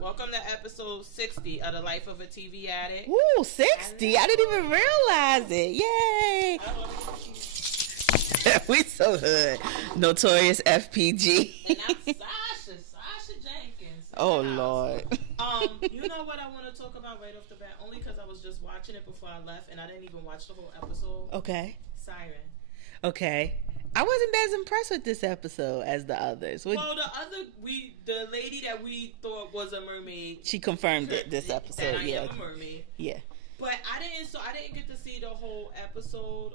Welcome to episode 60 of The Life of a TV Addict. Woo, 60? I didn't even realize it. Yay. We so hood. Notorious FPG. And I'm Sasha Jenkins. Oh, Lord. You know what I want to talk about right off the bat? Only because I was just watching it before I left, and I didn't even watch the whole episode. Okay. Siren. Okay. I wasn't as impressed with this episode as the others. Well, the lady that we thought was a mermaid, she confirmed it this episode. That I am a mermaid. Yeah. But I didn't get to see the whole episode.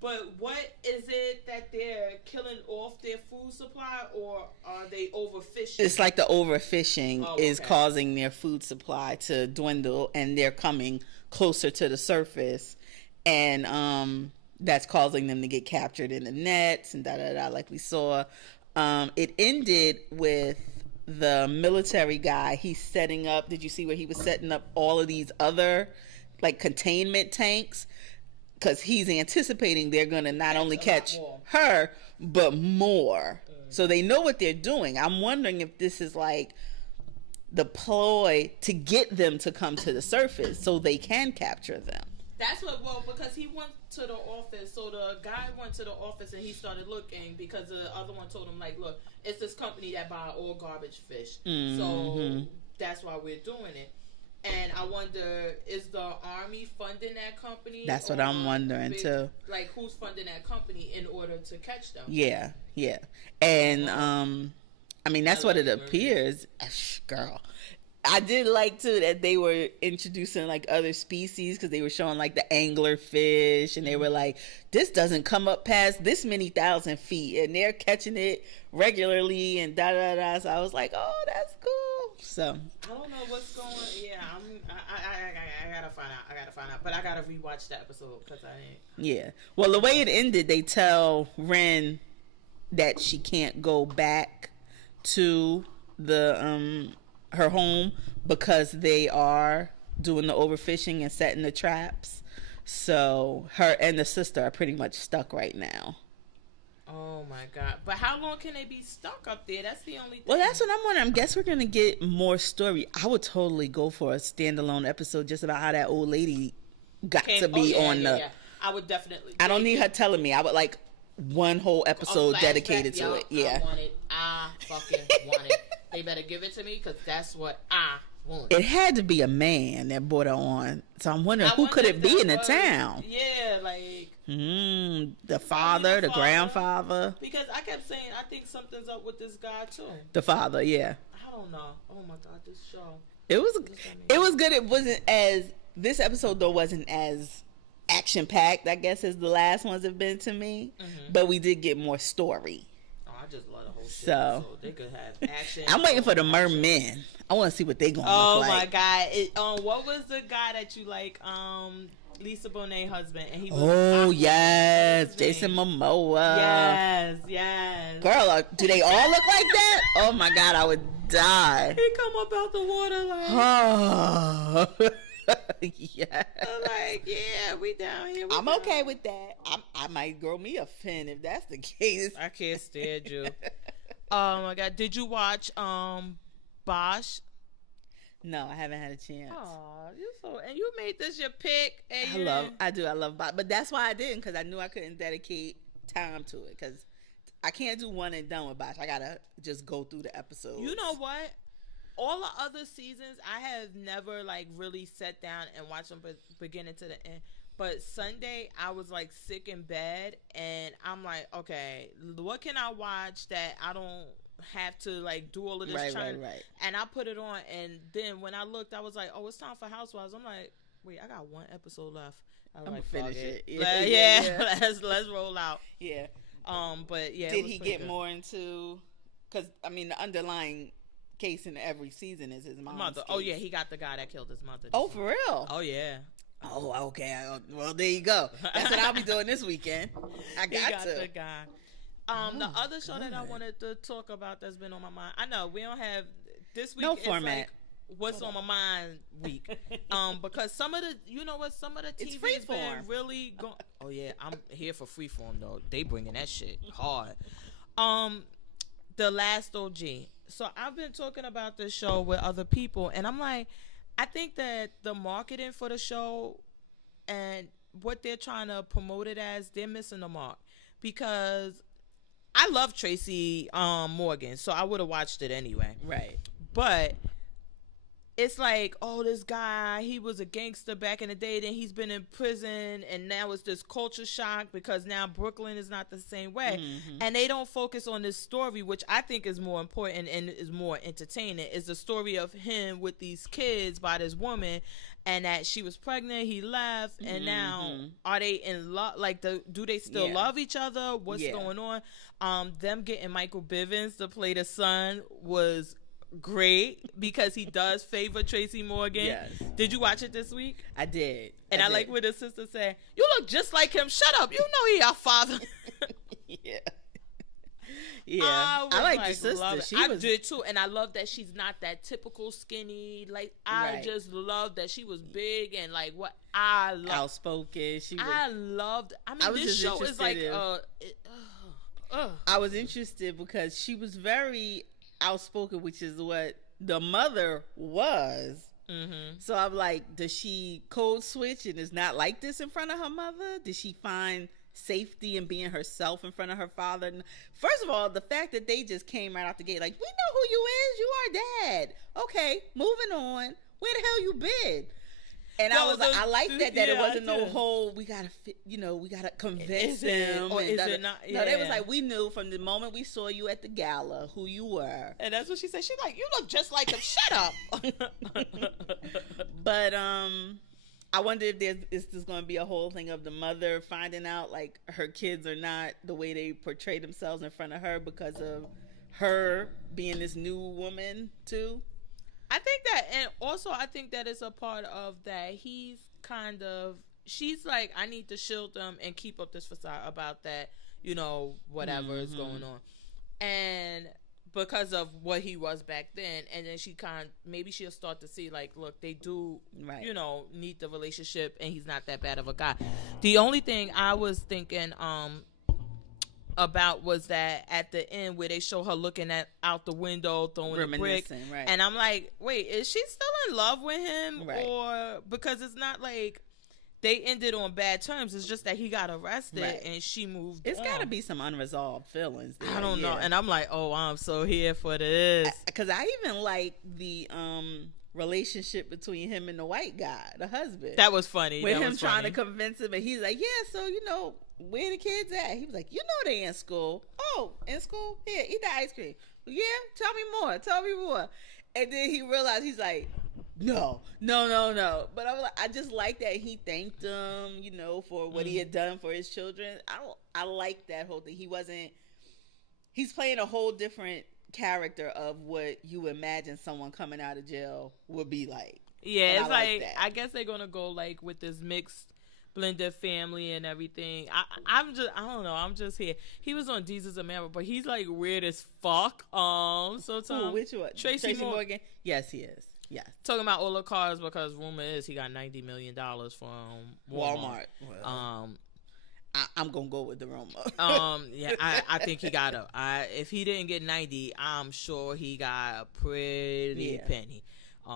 But what is it that they're killing off their food supply, or are they overfishing? It's like the overfishing is causing their food supply to dwindle, and they're coming closer to the surface, and that's causing them to get captured in the nets and like we saw. It ended with the military guy. He's setting up. Did you see where he was setting up all of these other like containment tanks? Because he's anticipating they're going to not only catch her, but more. So they know what they're doing. I'm wondering if this is like the ploy to get them to come to the surface so they can capture them. That's because he went to the office. So the guy went to the office and he started looking because the other one told him, like, look, it's this company that buy all garbage fish. Mm-hmm. So that's why we're doing it. And I wonder, is the Army funding that company? That's what I'm wondering, too. Like, who's funding that company in order to catch them? Yeah. And, I mean, that's what it appears. Girl. I did like, too, that they were introducing, like, other species because they were showing, like, the angler fish. And they were like, this doesn't come up past this many thousand feet. And they're catching it regularly and da-da-da. So I was like, oh, that's cool. So I don't know what's going on. Yeah, I gotta find out. But I gotta rewatch the episode because I ain't. Yeah. Well, the way it ended, they tell Ren that she can't go back to the her home because they are doing the overfishing and setting the traps. So her and the sister are pretty much stuck right now. Oh my God. But how long can they be stuck up there? That's the only thing. Well, that's what I'm wondering. I guess we're going to get more story. I would totally go for a standalone episode just about how that old lady got to be on the... Yeah. I would definitely... I don't need her telling me. I would like one whole episode dedicated to it. Yeah. I want it. I fucking want it. They better give it to me because that's what I want. It had to be a man that brought her on. So I'm wondering who could it be in the town? Yeah, like... the father, the grandfather. Because I kept saying, I think something's up with this guy too. The father, yeah. I don't know. Oh my God, this show. It was good. It wasn't as, this episode though wasn't as action packed, I guess, as the last ones have been to me. Mm-hmm. But we did get more story. Oh, I just love the whole shit. So they could have action. I'm waiting for the mermen. I want to see what they gonna look like. Oh my God. What was the guy that you like? Lisa Bonet's husband, and he was yes, Jason Momoa. Yes. Girl, do they all look like that? Oh my God, I would die. He come up out the water like yeah. Like, yeah, we down here. I'm okay with that. I might grow me a fin if that's the case. I can't stand you. Oh my God, did you watch Bosch? No, I haven't had a chance. Oh, and you made this your pick. And I love Bosch, but that's why I didn't, because I knew I couldn't dedicate time to it, because I can't do one and done with Bosch. I gotta just go through the episodes. You know what? All the other seasons, I have never like really sat down and watched them beginning to the end. But Sunday, I was like sick in bed, and I'm like, okay, what can I watch that I don't have to like do all of this right. And I put it on, and then when I looked, I was like, oh, it's time for Housewives. I'm like, wait, I got one episode left. I'm gonna like, finish it. Yeah. let's roll out. Yeah. But yeah, did he get good. More into, because I mean the underlying case in every season is his mother. Oh yeah, he got the guy that killed his mother. Oh, for real? Oh yeah. Oh, okay. Well, there you go. That's what I'll be doing this weekend. I got the guy. The other show that I wanted to talk about that's been on my mind. I know we don't have this week. No format. Like what's on my mind week. Because some of the TV has been really going. Oh yeah, I'm here for Freeform though. They bringing that shit hard. The Last OG. So I've been talking about this show with other people, and I'm like, I think that the marketing for the show and what they're trying to promote it as, they're missing the mark. Because I love Tracy Morgan, so I would have watched it anyway. Right. But it's like, oh, this guy, he was a gangster back in the day, then he's been in prison, and now it's this culture shock because now Brooklyn is not the same way. Mm-hmm. And they don't focus on this story, which I think is more important and is more entertaining, is the story of him with these kids by this woman, and that she was pregnant, he left, and now are they in love? Like, do they still love each other? What's going on? Them getting Michael Bivins to play the son was great because he does favor Tracy Morgan. Yes. Did you watch it this week? I did. And I like what his sister said, you look just like him. Shut up. You know he our father. Yeah. Yeah. I like the sister. I did too. And I love that she's not that typical skinny. Like, I just love that she was big and like what I love. Outspoken. This show is like I was interested because she was very outspoken, which is what the mother was. Mm-hmm. So I'm like, does she code switch and is not like this in front of her mother? Did she find safety in being herself in front of her father? First of all, the fact that they just came right out the gate like, we know who you is, you are dad. Okay, moving on. Where the hell you been? And I was like, I like that it wasn't no whole, we gotta convince him. Or is it not? Yeah. No, they was like, we knew from the moment we saw you at the gala who you were. And that's what she said. She's like, you look just like him. Shut up. But I wonder if is this going to be a whole thing of the mother finding out like her kids are not the way they portray themselves in front of her because of her being this new woman too. I think that, and also I think that it's a part of that she's like, I need to shield them and keep up this facade about that, whatever is going on. And because of what he was back then, and then maybe she'll start to see like, look, they do, need the relationship and he's not that bad of a guy. The only thing I was thinking, about was that at the end where they show her looking out the window throwing a brick, right. And I'm like, wait, is she still in love with him? Right. Or because it's not like they ended on bad terms, it's just that he got arrested and she moved It's got to be some unresolved feelings there. I don't know. And I'm like, oh, I'm so here for this, because I even like the relationship between him and the white guy, the husband. That was funny. With him trying to convince him, and he's like, yeah, so where the kids at? He was like, they in school. Oh, in school? Here, eat the ice cream. Yeah, tell me more. And then he realized, he's like, no. But I just like that he thanked him, for what he had done for his children. I like that whole thing. He's playing a whole different character of what you imagine someone coming out of jail would be like. Yeah, it's like I guess they're gonna go like with this mixed blended family and everything. I don't know. I'm just here. He was on Jesus America, but he's like weird as fuck. So Tom, which one? Tracy Morgan. Yes, he is. Yes. Talking about all the cars because rumor is he got $90 million from Walmart. Well, I'm gonna go with the rumor. Yeah, I think he got if he didn't get 90, I'm sure he got a pretty penny.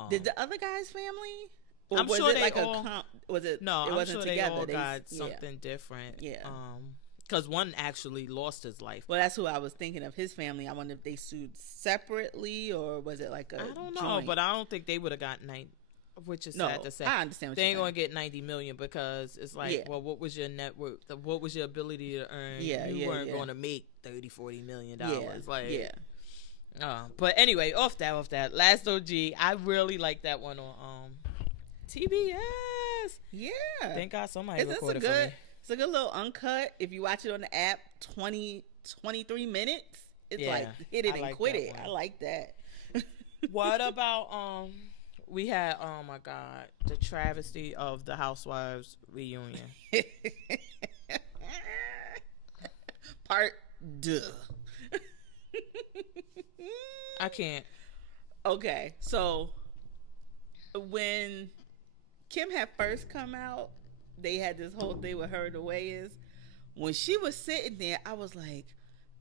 Did the other guy's family? Or I'm sure they all. Was it? No, it wasn't sure together. They all got something different. Yeah. Because one actually lost his life. Well, that's who I was thinking of. His family. I wonder if they sued separately or was it like a? I don't know, joint? but I don't think they would have got 90. Which is sad to say. I understand what they you're ain't saying. gonna get 90 million because it's like, well, what was your net worth? What was your ability to earn? You weren't going to make 30-40 million dollars. But anyway, off that. Last OG, I really like that one on TBS. Yeah. Thank God somebody recorded for me. It's a good little uncut. If you watch it on the app, 23 minutes. It's like hit it and quit it. I like that. What about we had, oh my God, the travesty of the Housewives reunion. Part 2. I can't. Okay, so when Kim had first come out, they had this whole thing with her the way is. When she was sitting there, I was like,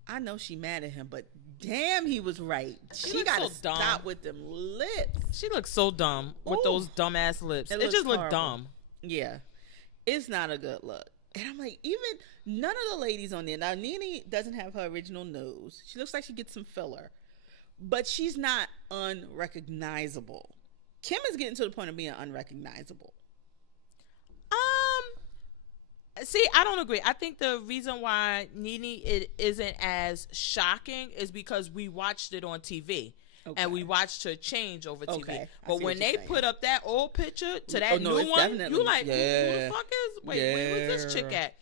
I know she mad at him, but damn, he was right. She got to stop with them lips. She looks so dumb with those dumbass lips. It just looked dumb. Yeah. It's not a good look. And I'm like, even none of the ladies on there. Now, Nene doesn't have her original nose. She looks like she gets some filler. But she's not unrecognizable. Kim is getting to the point of being unrecognizable. See, I don't agree. I think the reason why Nene it isn't as shocking is because we watched it on TV. Okay. And we watched her change over TV. Okay. But when they put up that old picture to that new one, you like, who the fuck is? Wait, where's this chick at?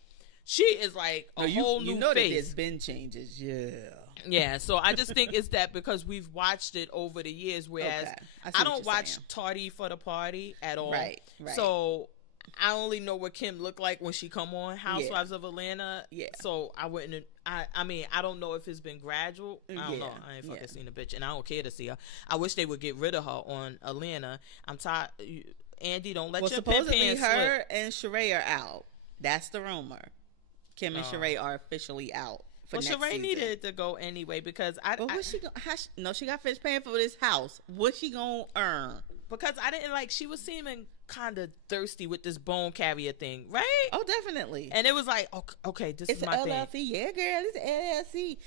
She is like a whole new face. You know that there's been changes, Yeah, so I just think it's that because we've watched it over the years, whereas I don't watch Tardy for the Party at all. Right. So I only know what Kim looked like when she come on Housewives of Atlanta. Yeah. So I wouldn't. I mean, I don't know if it's been gradual. I don't know. I ain't fucking seen the bitch, and I don't care to see her. I wish they would get rid of her on Atlanta. I'm tired. Andy, don't let your pin pants slip. Her and Sheree are out. That's the rumor. Kim and Sheree are officially out. Sheree needed to go anyway because what's she going? No, she got finished paying for this house. What's she gonna earn? Because I didn't like. She was seeming kind of thirsty with this bone carrier thing, right? Oh, definitely. And it was like, okay, this is my LLC. thing. Yeah, girl, it's LLC.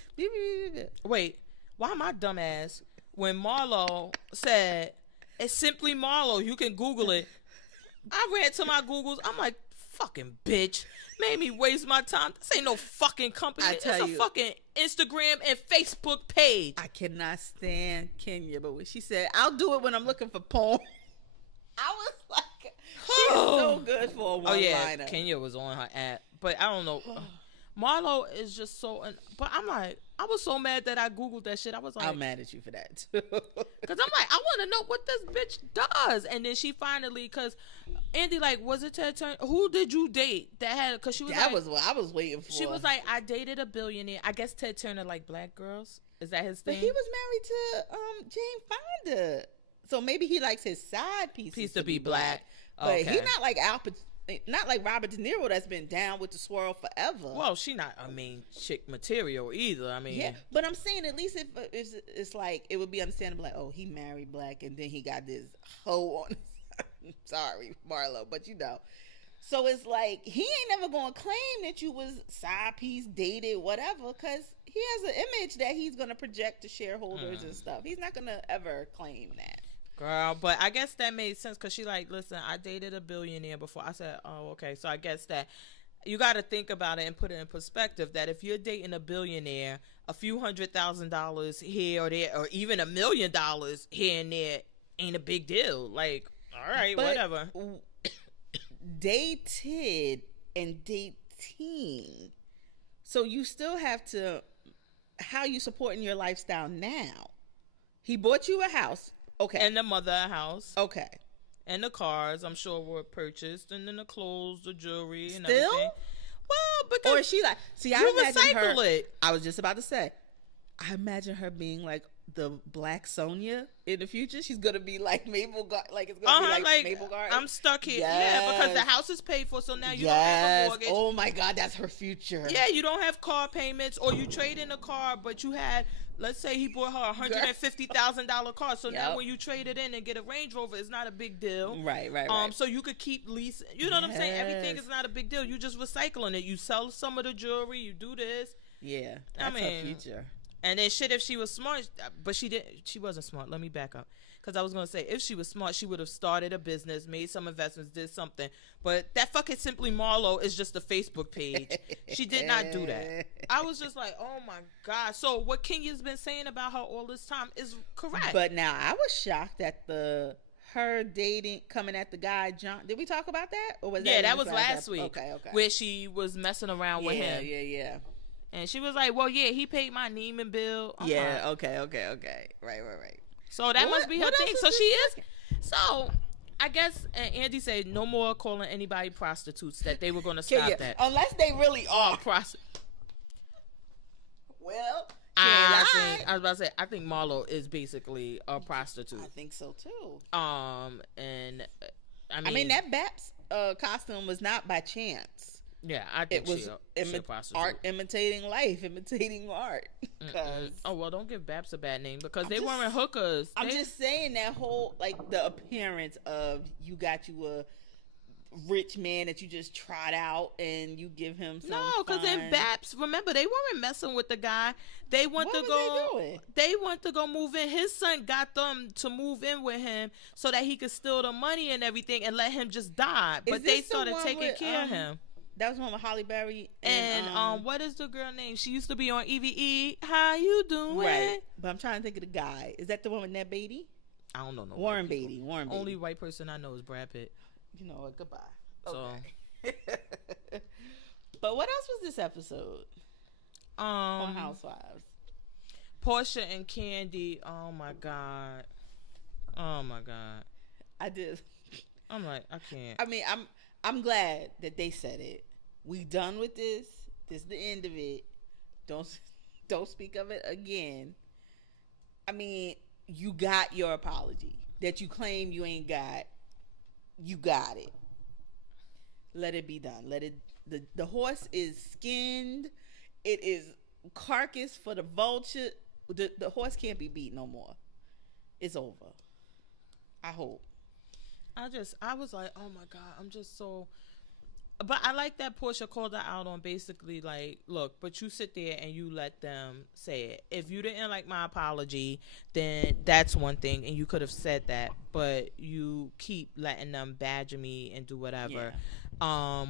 Wait, why my dumb ass when Marlo said it's simply Marlo? You can Google it. I ran to my Googles. I'm like, fucking bitch. Made me waste my time. This ain't no fucking company. It's a fucking Instagram and Facebook page. I cannot stand Kenya, but when she said, I'll do it when I'm looking for porn, I was like, she's so good for a one-liner. Oh, yeah, Kenya was on her app. But I don't know. Marlo is just so... But I'm like, I was so mad that I Googled that shit. I was like... I'm mad at you for that, too. Because I'm like, I want to know what this bitch does. And then she finally... Because Andy, like, was it Ted Turner? Who did you date that had... Because she was that was what I was waiting for. She was like, I dated a billionaire. I guess Ted Turner like black girls. Is that his thing? But he was married to Jane Fonda. So maybe he likes his side pieces to be black. But he's not like not like Robert De Niro that's been down with the swirl forever. Well, she not chick material either. I mean, yeah, but I'm saying at least if it's like it would be understandable. Like, oh, he married black and then he got this hoe on. Sorry, Marlo, but you know. So it's like he ain't never gonna claim that you was side piece, dated, whatever, because he has an image that he's gonna project to shareholders and stuff. He's not gonna ever claim that. Girl, but I guess that made sense because she like, listen, I dated a billionaire before. I said, oh, okay. So I guess that you got to think about it and put it in perspective that if you're dating a billionaire, a few $100,000 here or there, or even $1 million here and there ain't a big deal. Like, all right, whatever. Dated and dating. So you still have to, how you supporting your lifestyle now? He bought you a house. Okay. And the mother house. Okay. And the cars, I'm sure, were purchased. And then the clothes, the jewelry, and everything. Well, because... Or is she like... See, I imagine her... It. I was just about to say. I imagine her being like the Black Sonia in the future. She's going to be like Mabel... Like, it's going to be like Mabel Garden. I'm stuck here. Yes. Yeah, because the house is paid for, so now you don't have a mortgage. Oh, my God, that's her future. Yeah, you don't have car payments, or you trade in a car, but you had... Let's say he bought her $150,000 car. So now when you trade it in and get a Range Rover, it's not a big deal. Right. So you could keep leasing. You know what I'm saying? Everything is not a big deal. You just recycling it. You sell some of the jewelry. You do this. Yeah. That's her future. And then shit, if she was smart, but she wasn't smart. Let me back up. Because I was going to say, if she was smart, she would have started a business, made some investments, did something. But that fucking Simply Marlo is just a Facebook page. She did not do that. I was just like, oh my God. So what Kenya's been saying about her all this time is correct. But now I was shocked at her dating, coming at the guy, John. Did we talk about that? Or was that was last week. Okay. Where she was messing around with him. Yeah. And she was like, well, yeah, he paid my Neiman bill. Okay. Right. So that must be her thing. So she is. So I guess Andy said no more calling anybody prostitutes. That they were going to stop that unless they really are prostitutes. Well, I was about to say I think Marlo is basically a prostitute. I think so too. And I mean that Baps costume was not by chance. Yeah, I think it was art imitating life, imitating art. Oh well, don't give Babs a bad name because they weren't hookers. I'm just saying that whole like the appearance of you got you a rich man that you just trot out and you give him some because in Babs, remember they weren't messing with the guy. They want to go. They want to go move in. His son got them to move in with him so that he could steal the money and everything and let him just die. But they started taking care of him. That was one with Holly Berry and what is the girl name? She used to be on EVE. How you doing? Right, but I'm trying to think of the guy. Is that the one with Ned Beatty? I don't know. Warren Beatty. Only white person I know is Brad Pitt. You know what? Goodbye. Okay. So, but what else was this episode? On Housewives. Portia and Candy. Oh my god. I did. I'm like, I can't. I mean, I'm glad that they said it. We done with this. This is the end of it. Don't speak of it again. I mean, you got your apology that you claim you ain't got. You got it. Let it be done. Let it. The horse is skinned. It is carcass for the vulture. The horse can't be beat no more. It's over. I hope. I was like, oh my god, I'm just so. But I like that Portia called her out on basically like, look, but you sit there and you let them say it. If you didn't like my apology, then that's one thing, and you could have said that. But you keep letting them badger me and do whatever. Yeah.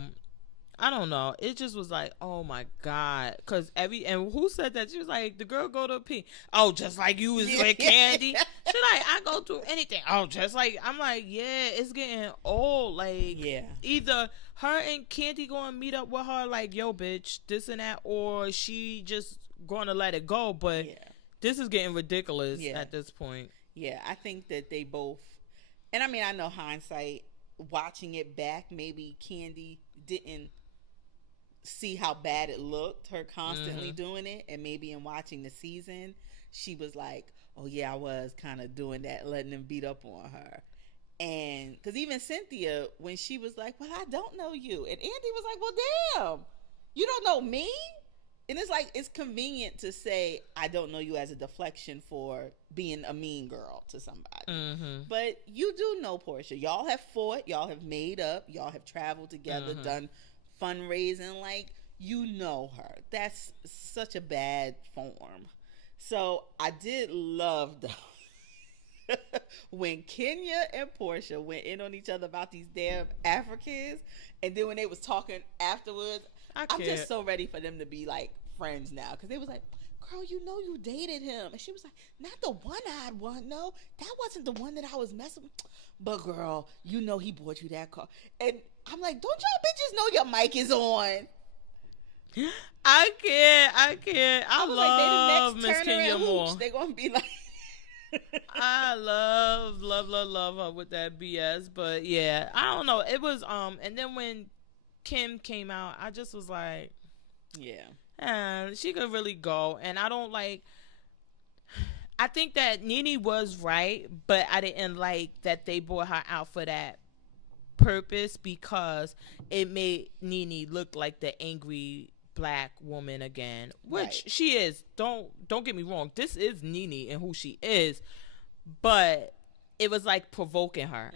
I don't know. It just was like, oh my god, because and who said that? She was like, the girl go to pee. Oh, just like you was with Candy. She like, I go through anything. Oh, just like I'm like, yeah, it's getting old. Like, either her and Candy going to meet up with her, like, yo, bitch, this and that, or she just going to let it go. But this is getting ridiculous at this point. Yeah, I think that they both, and I mean, I know hindsight, watching it back, maybe Candy didn't see how bad it looked, her constantly doing it, and maybe in watching the season she was like, oh yeah, I was kind of doing that, letting them beat up on her. And because even Cynthia, when she was like, well, I don't know you, and Andy was like, well, damn, you don't know me. And it's like, it's convenient to say I don't know you as a deflection for being a mean girl to somebody. But you do know Portia. Y'all have fought, y'all have made up, y'all have traveled together, done fundraising, like, you know her. That's such a bad form. So I did love though when Kenya and Portia went in on each other about these damn Africans, and then when they was talking afterwards, I'm just so ready for them to be like friends now, because they was like, girl, you know you dated him. And she was like, not the one-eyed one. No, that wasn't the one that I was messing with. But girl, you know he bought you that car. And I'm like, don't y'all bitches know your mic is on? I can't. I love Miss Kenya more. They're going to be like... I love her with that BS. But yeah, I don't know. It was, and then when Kim came out, I just was like... Yeah. She could really go. And I don't like... I think that Nene was right, but I didn't like that they brought her out for that purpose, because it made Nene look like the angry black woman again, which she is. Don't get me wrong. This is Nene and who she is, but it was like provoking her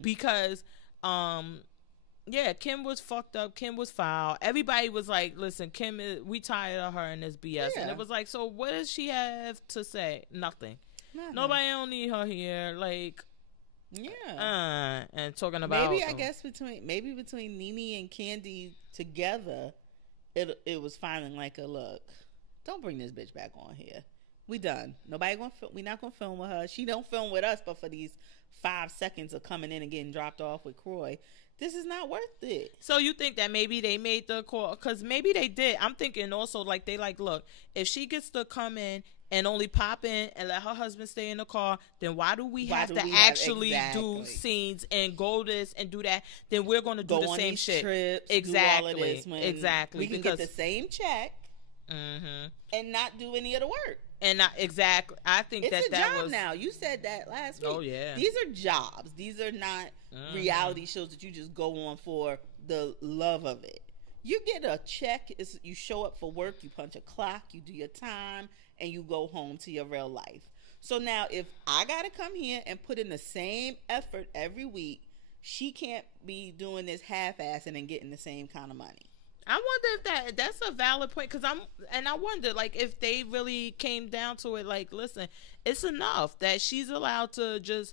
because Kim was fucked up. Kim was foul. Everybody was like, listen, Kim we tired of her and this BS. And it was like, so what does she have to say? Nothing. Nobody don't need her here. Like, and talking about maybe I guess between Nene and Candy together, it was finally like a look. Don't bring this bitch back on here. We done. We not gonna film with her. She don't film with us, but for these 5 seconds of coming in and getting dropped off with Croy, this is not worth it. So you think that maybe they made the call, because maybe they did. I'm thinking also like they like, look, if she gets to come in and only pop in and let her husband stay in the car, then why do we have to actually do scenes and go this and do that? Then we're going to do the same shit. Trips, exactly. Do all of this exactly. We can get the same check and not do any of the work. And not exactly. I think it's that a job was now. You said that last week. Oh yeah. These are jobs. These are not reality shows that you just go on for the love of it. You get a check. You show up for work. You punch a clock. You do your time, and you go home to your real life. So now, if I gotta come here and put in the same effort every week, she can't be doing this half-assing and getting the same kind of money. I wonder if that's a valid point, because I wonder, like, if they really came down to it, like, listen, it's enough that she's allowed to just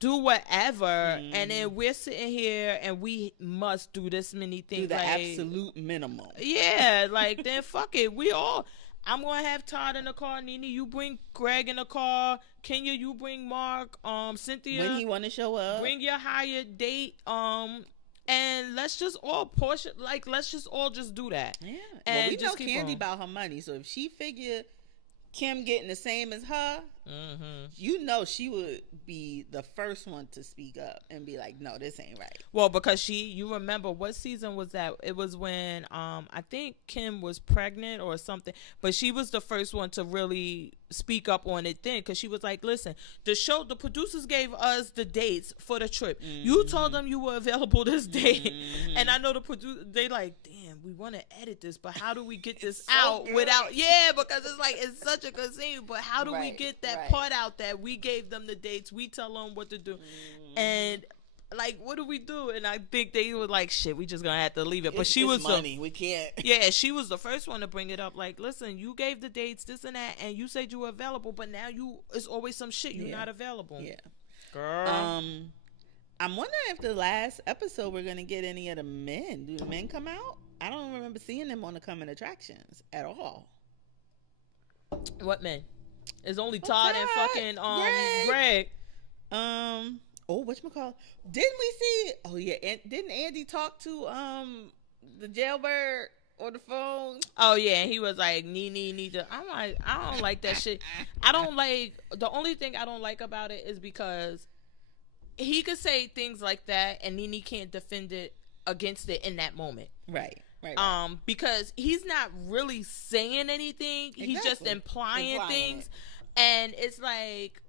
do whatever, and then we're sitting here and we must do this many things. Do the absolute minimum. Yeah, like, then fuck it. I'm going to have Todd in the car. Nene, you bring Greg in the car. Kenya, you bring Mark. Cynthia, when he want to show up. Bring your hired date. And let's just all portion, like, let's just all just do that. Yeah. And well, we just know Candy about her money, so if she figured Kim getting the same as her, you know she would be the first one to speak up and be like, no, this ain't right. Well, because you remember, what season was that? It was when I think Kim was pregnant or something, but she was the first one to really speak up on it then, because she was like, listen, the producers gave us the dates for the trip. You told them you were available this day. And I know the producer, they like, damn, we want to edit this, but how do we get this out without, because it's like, it's such a good scene, but how do we get that part out that we gave them the dates, we tell them what to do, and like, what do we do? And I think they were like, shit, we just gonna have to leave it. But she was money, we can't. Yeah, she was the first one to bring it up. Like, listen, you gave the dates, this and that, and you said you were available, but now it's always some shit you're not available. Yeah, girl. I'm wondering if the last episode we're gonna get any of the men. Do the men come out? I don't remember seeing them on the coming attractions at all. What men? It's only Todd and fucking Greg. Whatchamacallit? Didn't we see? Oh yeah, and didn't Andy talk to the jailbird on the phone? Oh yeah, he was like, need to. I'm like, I don't like that shit. I don't like. The only thing I don't like about it is because he could say things like that, and Nene can't defend it against it in that moment. Right. Because he's not really saying anything. Exactly. He's just implying things. And it's like,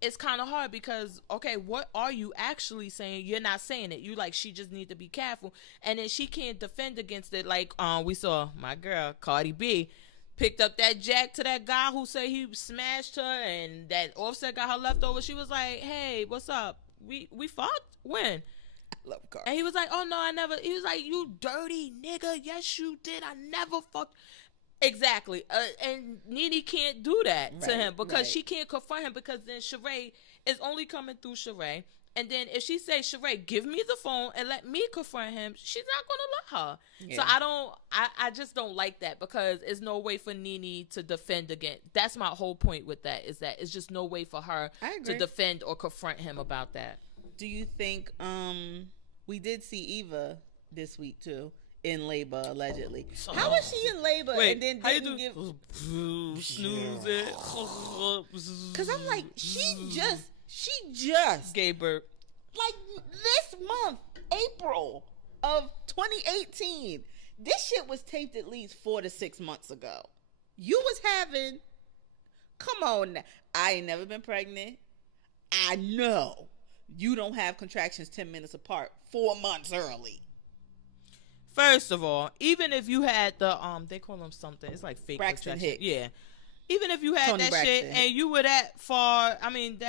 it's kind of hard because, okay, what are you actually saying? You're not saying it. You like, she just need to be careful. And then she can't defend against it. Like, we saw my girl, Cardi B, picked up that jack to that guy who said he smashed her, and that Offset got her leftover. She was like, hey, what's up? We fought? When? Love Cardi. And he was like, oh no, I never. He was like, you dirty nigga. Yes, you did. I never fucked. Exactly. And Nene can't do that to him because she can't confront him, because then Sheree is only coming through Sheree. And then if she says, Sheree, give me the phone and let me confront him, she's not going to let her. Yeah. So I just don't like that, because there's no way for Nene to defend again. That's my whole point with that, is that it's just no way for her to defend or confront him about that. Do you think we did see Eva this week too in labor allegedly? How was she in labor and then didn't give snooze it? Because I'm like, she just gave birth like this month, April of 2018. This shit was taped at least 4 to 6 months ago. You was having, come on now. I ain't never been pregnant. I know you don't have contractions 10 minutes apart 4 months early. First of all, even if you had the they call them something, it's like fake Braxton Hicks. Yeah. Even if you had Tony that Braxton. Shit and you were that far, I mean,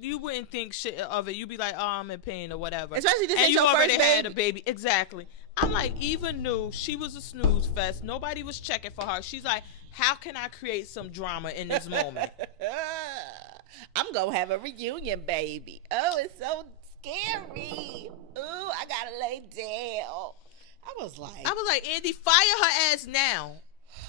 you wouldn't think shit of it. You'd be like, oh, I'm in pain or whatever. Especially this and you already first had a baby. Exactly. I'm like, Eva knew she was a snooze fest. Nobody was checking for her. She's like, how can I create some drama in this moment? I'm going to have a reunion, baby. Oh, it's so scary. Ooh, I got to lay down. I was like, Andy, fire her ass now.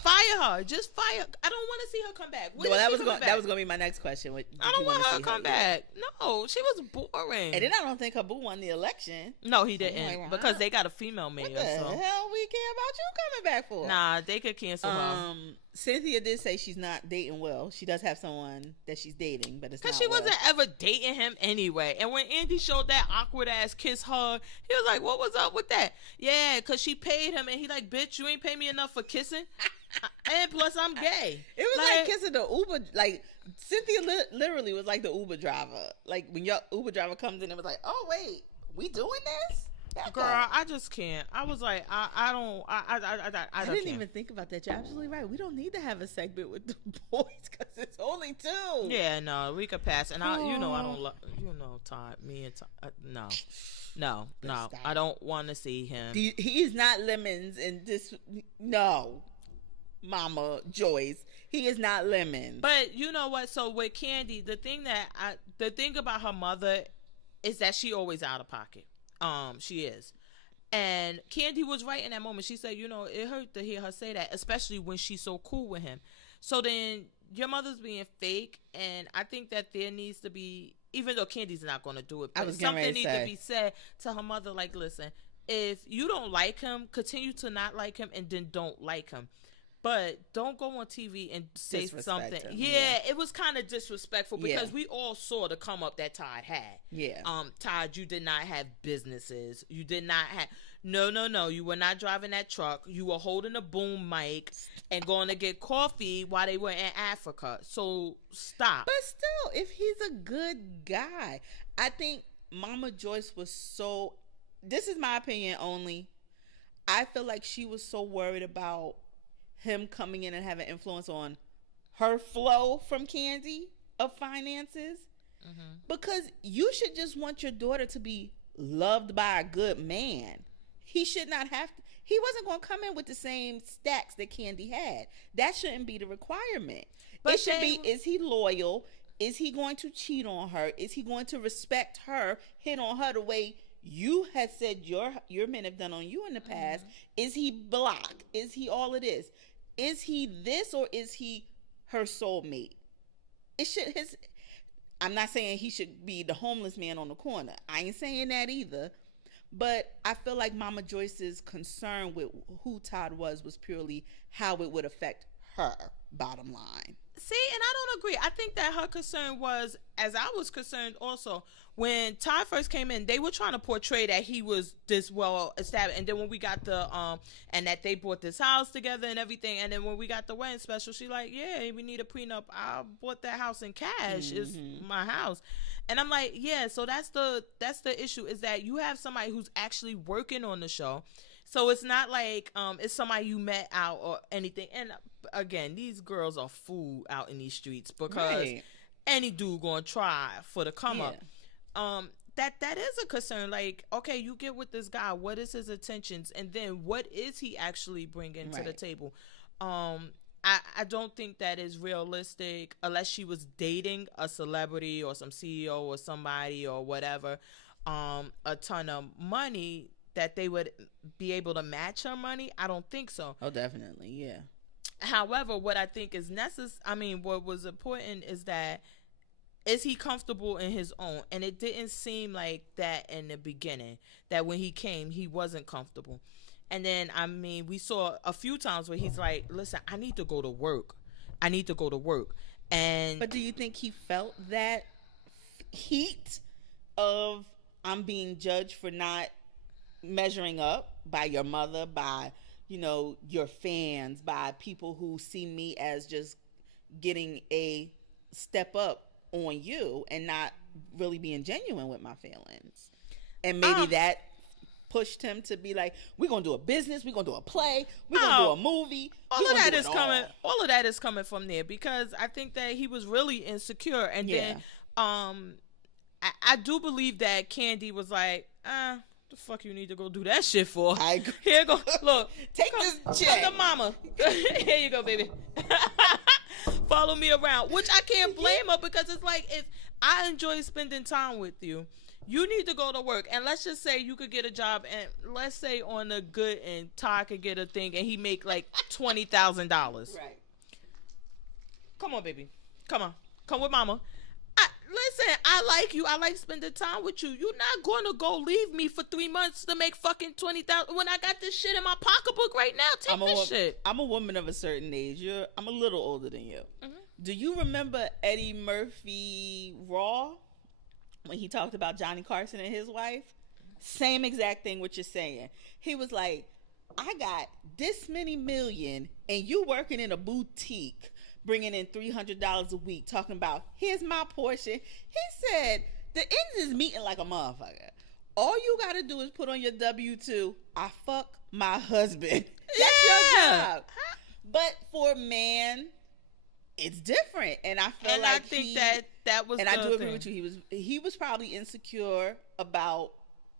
Fire her. Just fire. I don't want to see her come back. That was going to be my next question. I don't want her to come back. No, she was boring. And then I don't think her boo won the election. No, he didn't. Like, wow. Because they got a female mayor. What the hell we care about you coming back for? Nah, they could cancel her. Cynthia did say she's not dating Will. She does have someone that she's dating, but it's not because she wasn't ever dating him anyway. And when Andy showed that awkward ass kiss hug, he was like, what was up with that? Yeah, because she paid him, and he like, bitch, you ain't pay me enough for kissing. And plus I'm gay. It was like kissing the Uber, like Cynthia literally was like the Uber driver. Like when your Uber driver comes in and was like, oh wait, we doing this? Girl, I just can't. I was like, I didn't even think about that. You're absolutely right. We don't need to have a segment with the boys because it's only 2. Yeah, no, we could pass. And I don't love, Todd. Me and Todd. No. I don't want to see him. He is not Lemons in this. No, Mama Joyce. He is not Lemons. But you know what? So with Candy, the thing about her mother is that she always out of pocket. She is. And Candy was right in that moment. She said, it hurt to hear her say that, especially when she's so cool with him. So then your mother's being fake, and I think that there needs to be, even though Candy's not going to do it, but something needs to be said to her mother, like, listen, if you don't like him, continue to not like him, and then don't like him. But don't go on TV and say something. Yeah, it was kind of disrespectful because we all saw the come up that Todd had. Yeah. Todd, you did not have businesses. You did not have. No. You were not driving that truck. You were holding a boom mic and going to get coffee while they were in Africa. So stop. But still, if he's a good guy, I think Mama Joyce was so. This is my opinion only. I feel like she was so worried about him coming in and having influence on her flow from Candy of finances, because you should just want your daughter to be loved by a good man. He should not have to, he wasn't going to come in with the same stacks that Candy had. That shouldn't be the requirement. But it should be, is he loyal? Is he going to cheat on her? Is he going to respect her, hit on her the way you had said your men have done on you in the past? Is he blocked? Is he all it is? Is he this, or is he her soulmate? I'm not saying he should be the homeless man on the corner. I ain't saying that either. But I feel like Mama Joyce's concern with who Todd was purely how it would affect her, bottom line. See, and I don't agree. I think that her concern was, as I was concerned also, when Todd first came in, they were trying to portray that he was this well established. And then when we got the, and that they bought this house together and everything. And then when we got the wedding special, she like, yeah, we need a prenup. I bought that house in cash. It's my house. And I'm like, yeah, so that's the issue, is that you have somebody who's actually working on the show. So it's not like it's somebody you met out or anything. And again, these girls are food out in these streets because any dude gonna try for the come up. That is a concern. Like, okay, you get with this guy. What is his intentions? And then what is he actually bringing to the table? I don't think that is realistic unless she was dating a celebrity or some CEO or somebody or whatever, a ton of money, that they would be able to match her money. I don't think so. Oh, definitely, yeah. However, what I think is what was important is that, is he comfortable in his own? And it didn't seem like that in the beginning, that when he came, he wasn't comfortable. And then, we saw a few times where he's like, listen, I need to go to work. But do you think he felt that heat of, I'm being judged for not measuring up by your mother, by, your fans, by people who see me as just getting a step up on you and not really being genuine with my feelings? And maybe that pushed him to be like, we're gonna do a business, we're gonna do a play, we're gonna do a movie. All of that is coming from there, because I think that he was really insecure. And then I do believe that Candy was like, the fuck you need to go do that shit for? Here go, look, take this check. Come to mama. Here you go, baby. Follow me around, which I can't blame her, because it's like, if I enjoy spending time with you, you need to go to work. And let's just say you could get a job, and let's say on the good and Todd could get a thing and he make like $20,000. Right. Come on, baby. Come with mama. Listen, I like you. I like spending time with you. You're not going to go leave me for 3 months to make fucking $20,000 when I got this shit in my pocketbook right now. Take this shit. I'm a woman of a certain age. I'm a little older than you. Do you remember Eddie Murphy Raw, when he talked about Johnny Carson and his wife? Same exact thing what you're saying. He was like, I got this many million and you working in a boutique bringing in $300 a week, talking about, here's my portion. He said, the ends is meeting like a motherfucker. all you gotta do is put on your W-2, I fuck my husband. That's your job. But for a man, it's different, and I feel and like I think that was. And the I do agree thing. with you. He was probably insecure about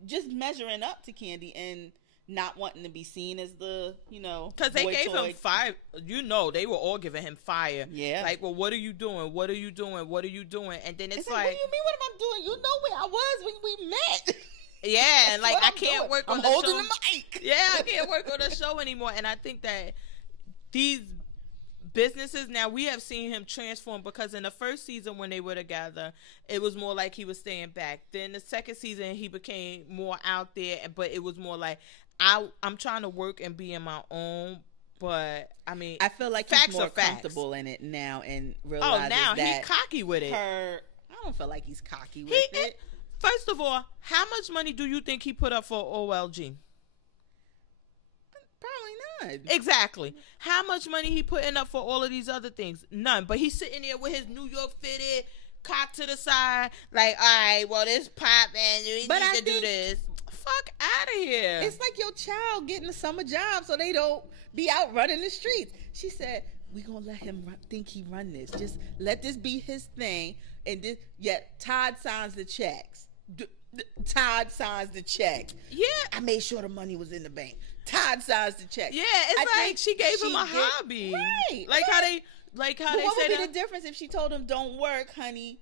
just measuring up to Candy and not wanting to be seen as the, because they gave him fire. They were all giving him fire. Yeah. Like, well, what are you doing? What are you doing? What are you doing? And then it's like, what do you mean? What am I doing? You know where I was when we met. Yeah, and like I can't work on the show. I'm holding the mic. Yeah, I can't work on the show anymore. And I think that these businesses now, we have seen him transform, because in the first season when they were together, it was more like he was staying back. Then the second season he became more out there, but it was more like I'm trying to work and be in my own. But I mean, I feel like he's more comfortable in it now and realizes now that he's cocky with it. I don't feel like he's cocky with it. First of all, how much money do you think he put up for OLG? Probably none. Exactly. How much money he putting up for all of these other things? None. But he's sitting there with his New York fitted, cock to the side, like, all right, well, this pop, man, you need to do this. Fuck out of here. It's like your child getting a summer job so they don't be out running the streets. She said, we gonna let him think he run this. Just let this be his thing. And this, yet Todd signs the checks. Todd signs the check. Yeah. I made sure the money was in the bank. Todd signs the check. Yeah, it's like she gave him a hobby. Right. Like how they what would be the difference if she told him, don't work, honey,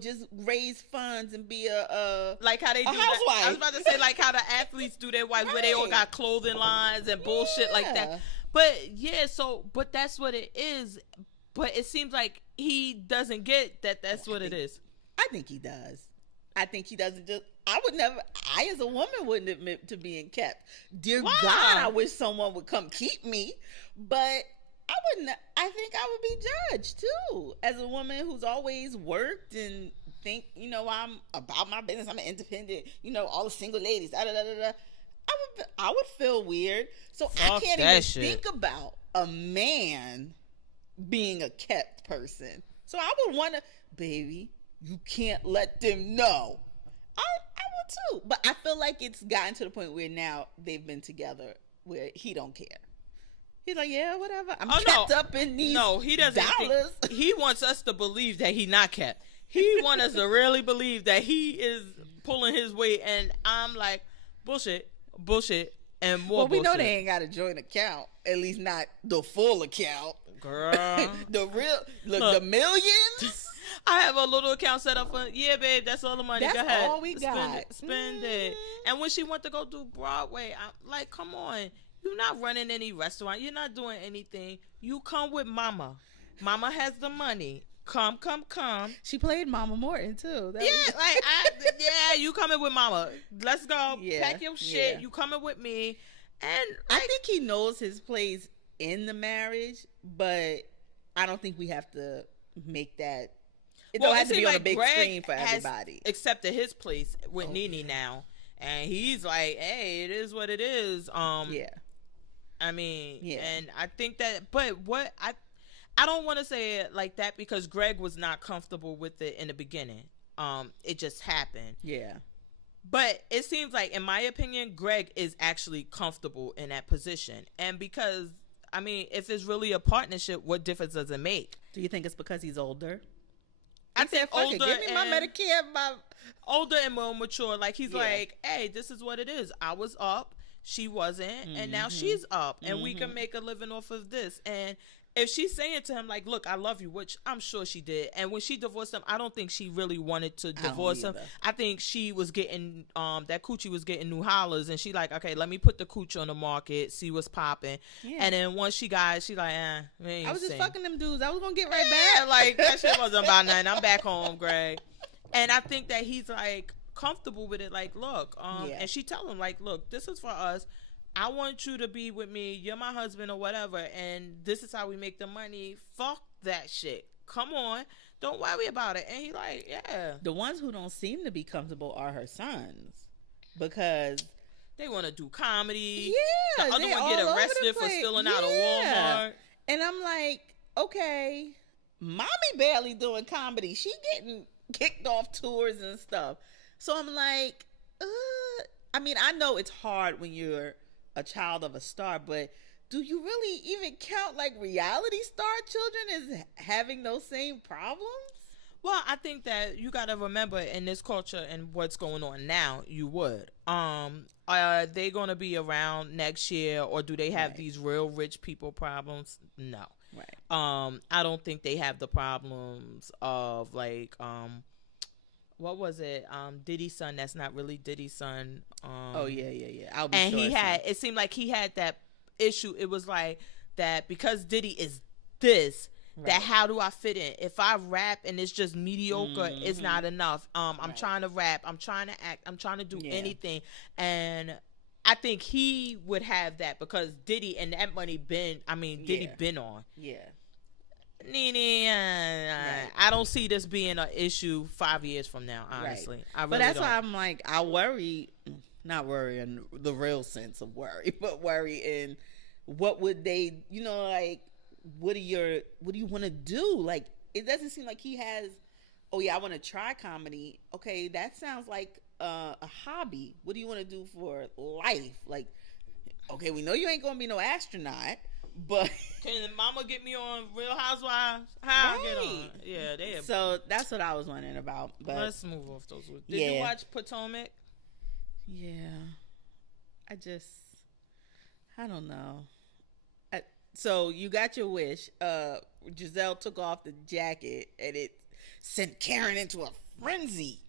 just raise funds and be like how they do housewife. I was about to say, like how the athletes do their wives, where they all got clothing lines and bullshit like that. But yeah, but that's what it is. But it seems like he doesn't get that that's what it is. I think he does. I think he doesn't I as a woman wouldn't admit to being kept. Dear God, I wish someone would come keep me. But I think I would be judged too. As a woman who's always worked and think, I'm about my business, I'm an independent, all the single ladies, I would feel weird. So I can't even think about a man being a kept person. So I would want to, baby, you can't let them know. I would too. But I feel like it's gotten to the point where now they've been together where he don't care. He's like, yeah, whatever. I'm kept up in these he doesn't dollars. He wants us to believe that he's not kept. He wants us to really believe that he is pulling his weight. And I'm like, bullshit, and more well, we bullshit. know they ain't got a joint account. At least not the full account. Girl. The millions. I have a little account set up for, yeah, babe, that's all the money. That's go ahead. all we got. Spend it. And when she went to go do Broadway, I'm like, come on. You're not running any restaurant. You're not doing anything. You come with mama. Mama has the money. Come. She played Mama Morton, too. You coming with mama. Let's go. Yeah, pack your shit. Yeah. You coming with me. And I think he knows his place in the marriage, but I don't think we have to make that. It don't have to be on a big screen for everybody. Accepted his place with Nene now, and he's like, "Hey, it is what it is." Yeah. I mean, and I think that, but what I don't want to say it like that because Greg was not comfortable with it in the beginning. It just happened. Yeah. But it seems like, in my opinion, Greg is actually comfortable in that position, and because I mean, if it's really a partnership, what difference does it make? Do you think it's because he's older? I think older. Give me my Medicare. Older and more mature. Like he's like, hey, this is what it is. I was up, she wasn't, and now she's up, and we can make a living off of this. And if she's saying to him like, look, I love you, which I'm sure she did, and when she divorced him, I don't think she really wanted to divorce him. I think she was getting that coochie was getting new hollers, and she like, okay, let me put the coochie on the market, see what's popping. And then once she got it, she like, I was just fucking them dudes. I was gonna get right back. Like that shit wasn't about nothing. I'm back home, Greg. And I think that he's like comfortable with it. Like, look, and she tell him like, look, this is for us. I want you to be with me. You're my husband or whatever. And this is how we make the money. Fuck that shit. Come on. Don't worry about it. And he like, yeah. The ones who don't seem to be comfortable are her sons. Because they want to do comedy. Yeah. The other one get arrested for stealing out of Walmart. And I'm like, okay, mommy barely doing comedy. She getting kicked off tours and stuff. So I'm like, I mean, I know it's hard when you're a child of a star, but do you really even count like reality star children as having those same problems? Well, I think that you got to remember in this culture and what's going on now, you would. Are they going to be around next year, or do they have these real rich people problems? No. Right. I don't think they have the problems of like what was it? Diddy's son. That's not really Diddy's son. Oh yeah. I'll be and sure he had. It seemed like he had that issue. It was like that because Diddy is this. Right. That how do I fit in? If I rap and it's just mediocre, it's not enough. I'm trying to rap. I'm trying to act. I'm trying to do anything. And I think he would have that because Diddy and that money Diddy been on. Yeah. Nene, I don't see this being an issue 5 years from now, honestly. Right. I really but that's don't. why I'm like, I worry, not worry in the real sense of worry, but worry in what would they, like, what do you want to do? Like, it doesn't seem like he has, oh yeah, I want to try comedy. Okay, that sounds like a hobby. What do you want to do for life? Like, okay, we know you ain't going to be no astronaut, but can mama get me on Real Housewives? How I get on? Yeah, they. So that's what I was wondering about. But let's move off those. Did you watch Potomac? Yeah, I don't know. So you got your wish. Giselle took off the jacket and it sent Karen into a frenzy.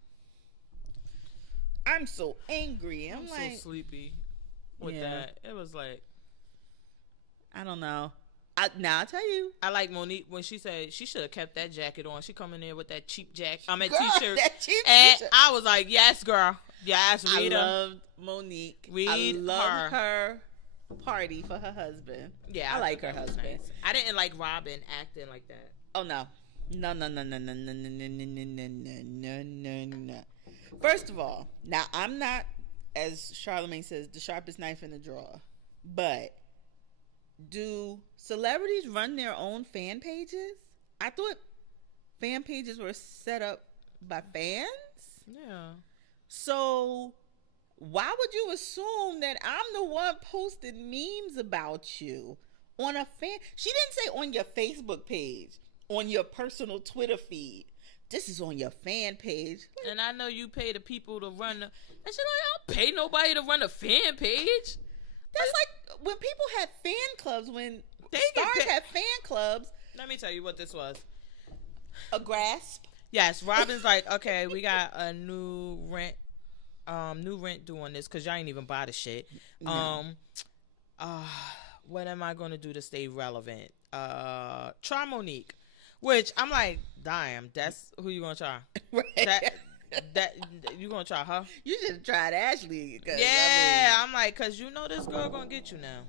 I'm so angry. I'm like so sleepy with that. It was like, I don't know. I'll tell you. I like Monique when she said she should have kept that jacket on. She coming in with that cheap jacket. T-shirt. That cheap and t-shirt. I was like, yes, girl. Yes, read her. I loved Monique. I love her party for her husband. Yeah, I like her husband. Nice. I didn't like Robin acting like that. Oh no. No. First of all, now I'm not, as Charlamagne says, the sharpest knife in the drawer. But do celebrities run their own fan pages? I thought fan pages were set up by fans. Yeah. So why would you assume that I'm the one posting memes about you on a fan? She didn't say on your Facebook page, on your personal Twitter feed. This is on your fan page. And I know you pay the people to run the... I said, I don't pay nobody to run a fan page. That's like when people had fan clubs, when stars had fan clubs. Let me tell you what this was. A grasp. Yes, Robin's like, okay, we got a new rent doing this because y'all ain't even buy the shit. No. What am I going to do to stay relevant? Try Monique. Which I'm like, damn, that's who you gonna try? Right. That you gonna try her? You should have tried Ashley. Yeah, I'm like, cause you know this girl gonna get you now.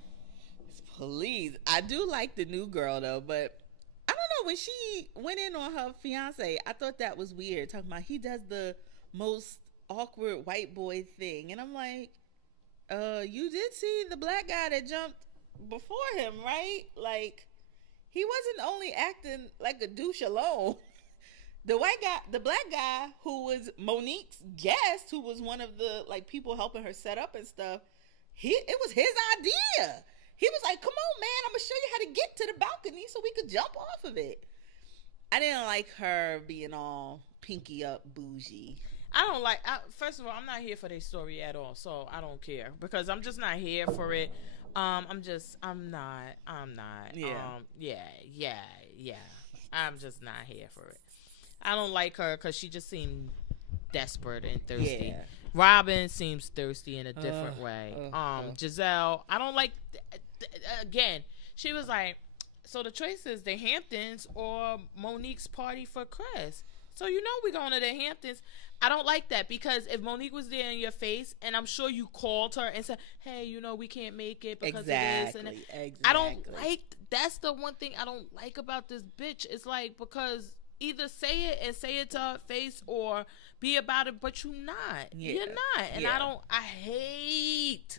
Please, I do like the new girl though, but I don't know, when she went in on her fiance, I thought that was weird. Talking about he does the most awkward white boy thing, and I'm like, you did see the black guy that jumped before him, right? Like, he wasn't only acting like a douche alone. The black guy who was Monique's guest, who was one of the like people helping her set up and stuff, it was his idea. He was like, come on, man, I'm going to show you how to get to the balcony so we could jump off of it. I didn't like her being all pinky up bougie. First of all, I'm not here for their story at all, so I don't care because I'm just not here for it. I'm not. Yeah. I'm just not here for it. I don't like her because she just seemed desperate and thirsty. Yeah. Robin seems thirsty in a different way. Giselle, I don't like. Again, she was like, so the choice is the Hamptons or Monique's party for Chris. So you know we're going to the Hamptons. I don't like that because if Monique was there in your face, and I'm sure you called her and said, hey, we can't make it because of this. And Exactly. I don't like, that's the one thing I don't like about this bitch. It's like, because either say it and say it to her face or be about it, but you're not. Yeah. You're not. And I hate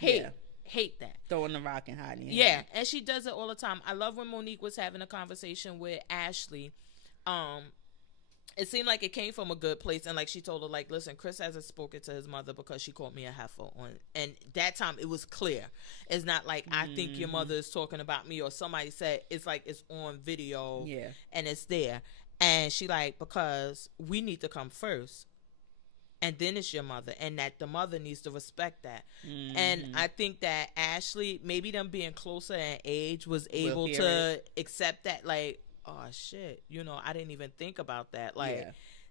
that. Throwing the rock and hiding. Yeah. And she does it all the time. I love when Monique was having a conversation with Ashley. it seemed like it came from a good place, and like she told her, like, listen, Chris hasn't spoken to his mother because she called me a heifer on, and that time it was clear. It's not like I think your mother is talking about me, or somebody said, it's like it's on video, and it's there, and she like, because we need to come first, and then it's your mother, and that the mother needs to respect that. And I think that Ashley, maybe them being closer in age, was able to accept that, like, oh shit, you know, I didn't even think about that. Like,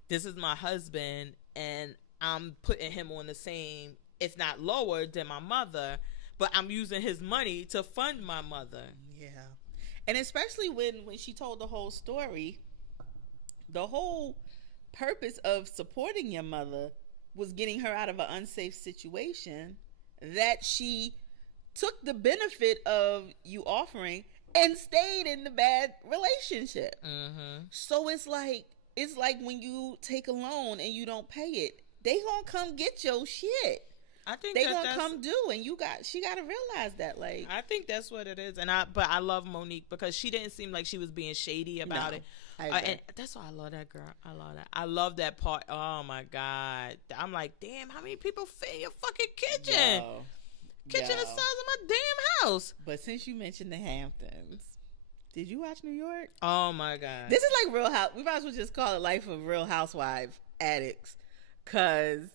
this is my husband, and I'm putting him on the same, if not lower, than my mother, but I'm using his money to fund my mother. Yeah. And especially when she told the whole story, the whole purpose of supporting your mother was getting her out of an unsafe situation that she took the benefit of you offering and stayed in the bad relationship. So it's like when you take a loan and you don't pay it, they gonna come get your shit. I think they gonna come do, and she gotta realize that. Like, I think that's what it is. But I love Monique because she didn't seem like she was being shady about it. And that's why I love that girl. I love that. I love that part. Oh my God, I'm like, damn, how many people fit in your fucking kitchen? Kitchen the size of my damn house. But since you mentioned the Hamptons, did you watch New York? Oh my God. This is like Real House. We might as well just call it Life of Real Housewife Addicts. Cause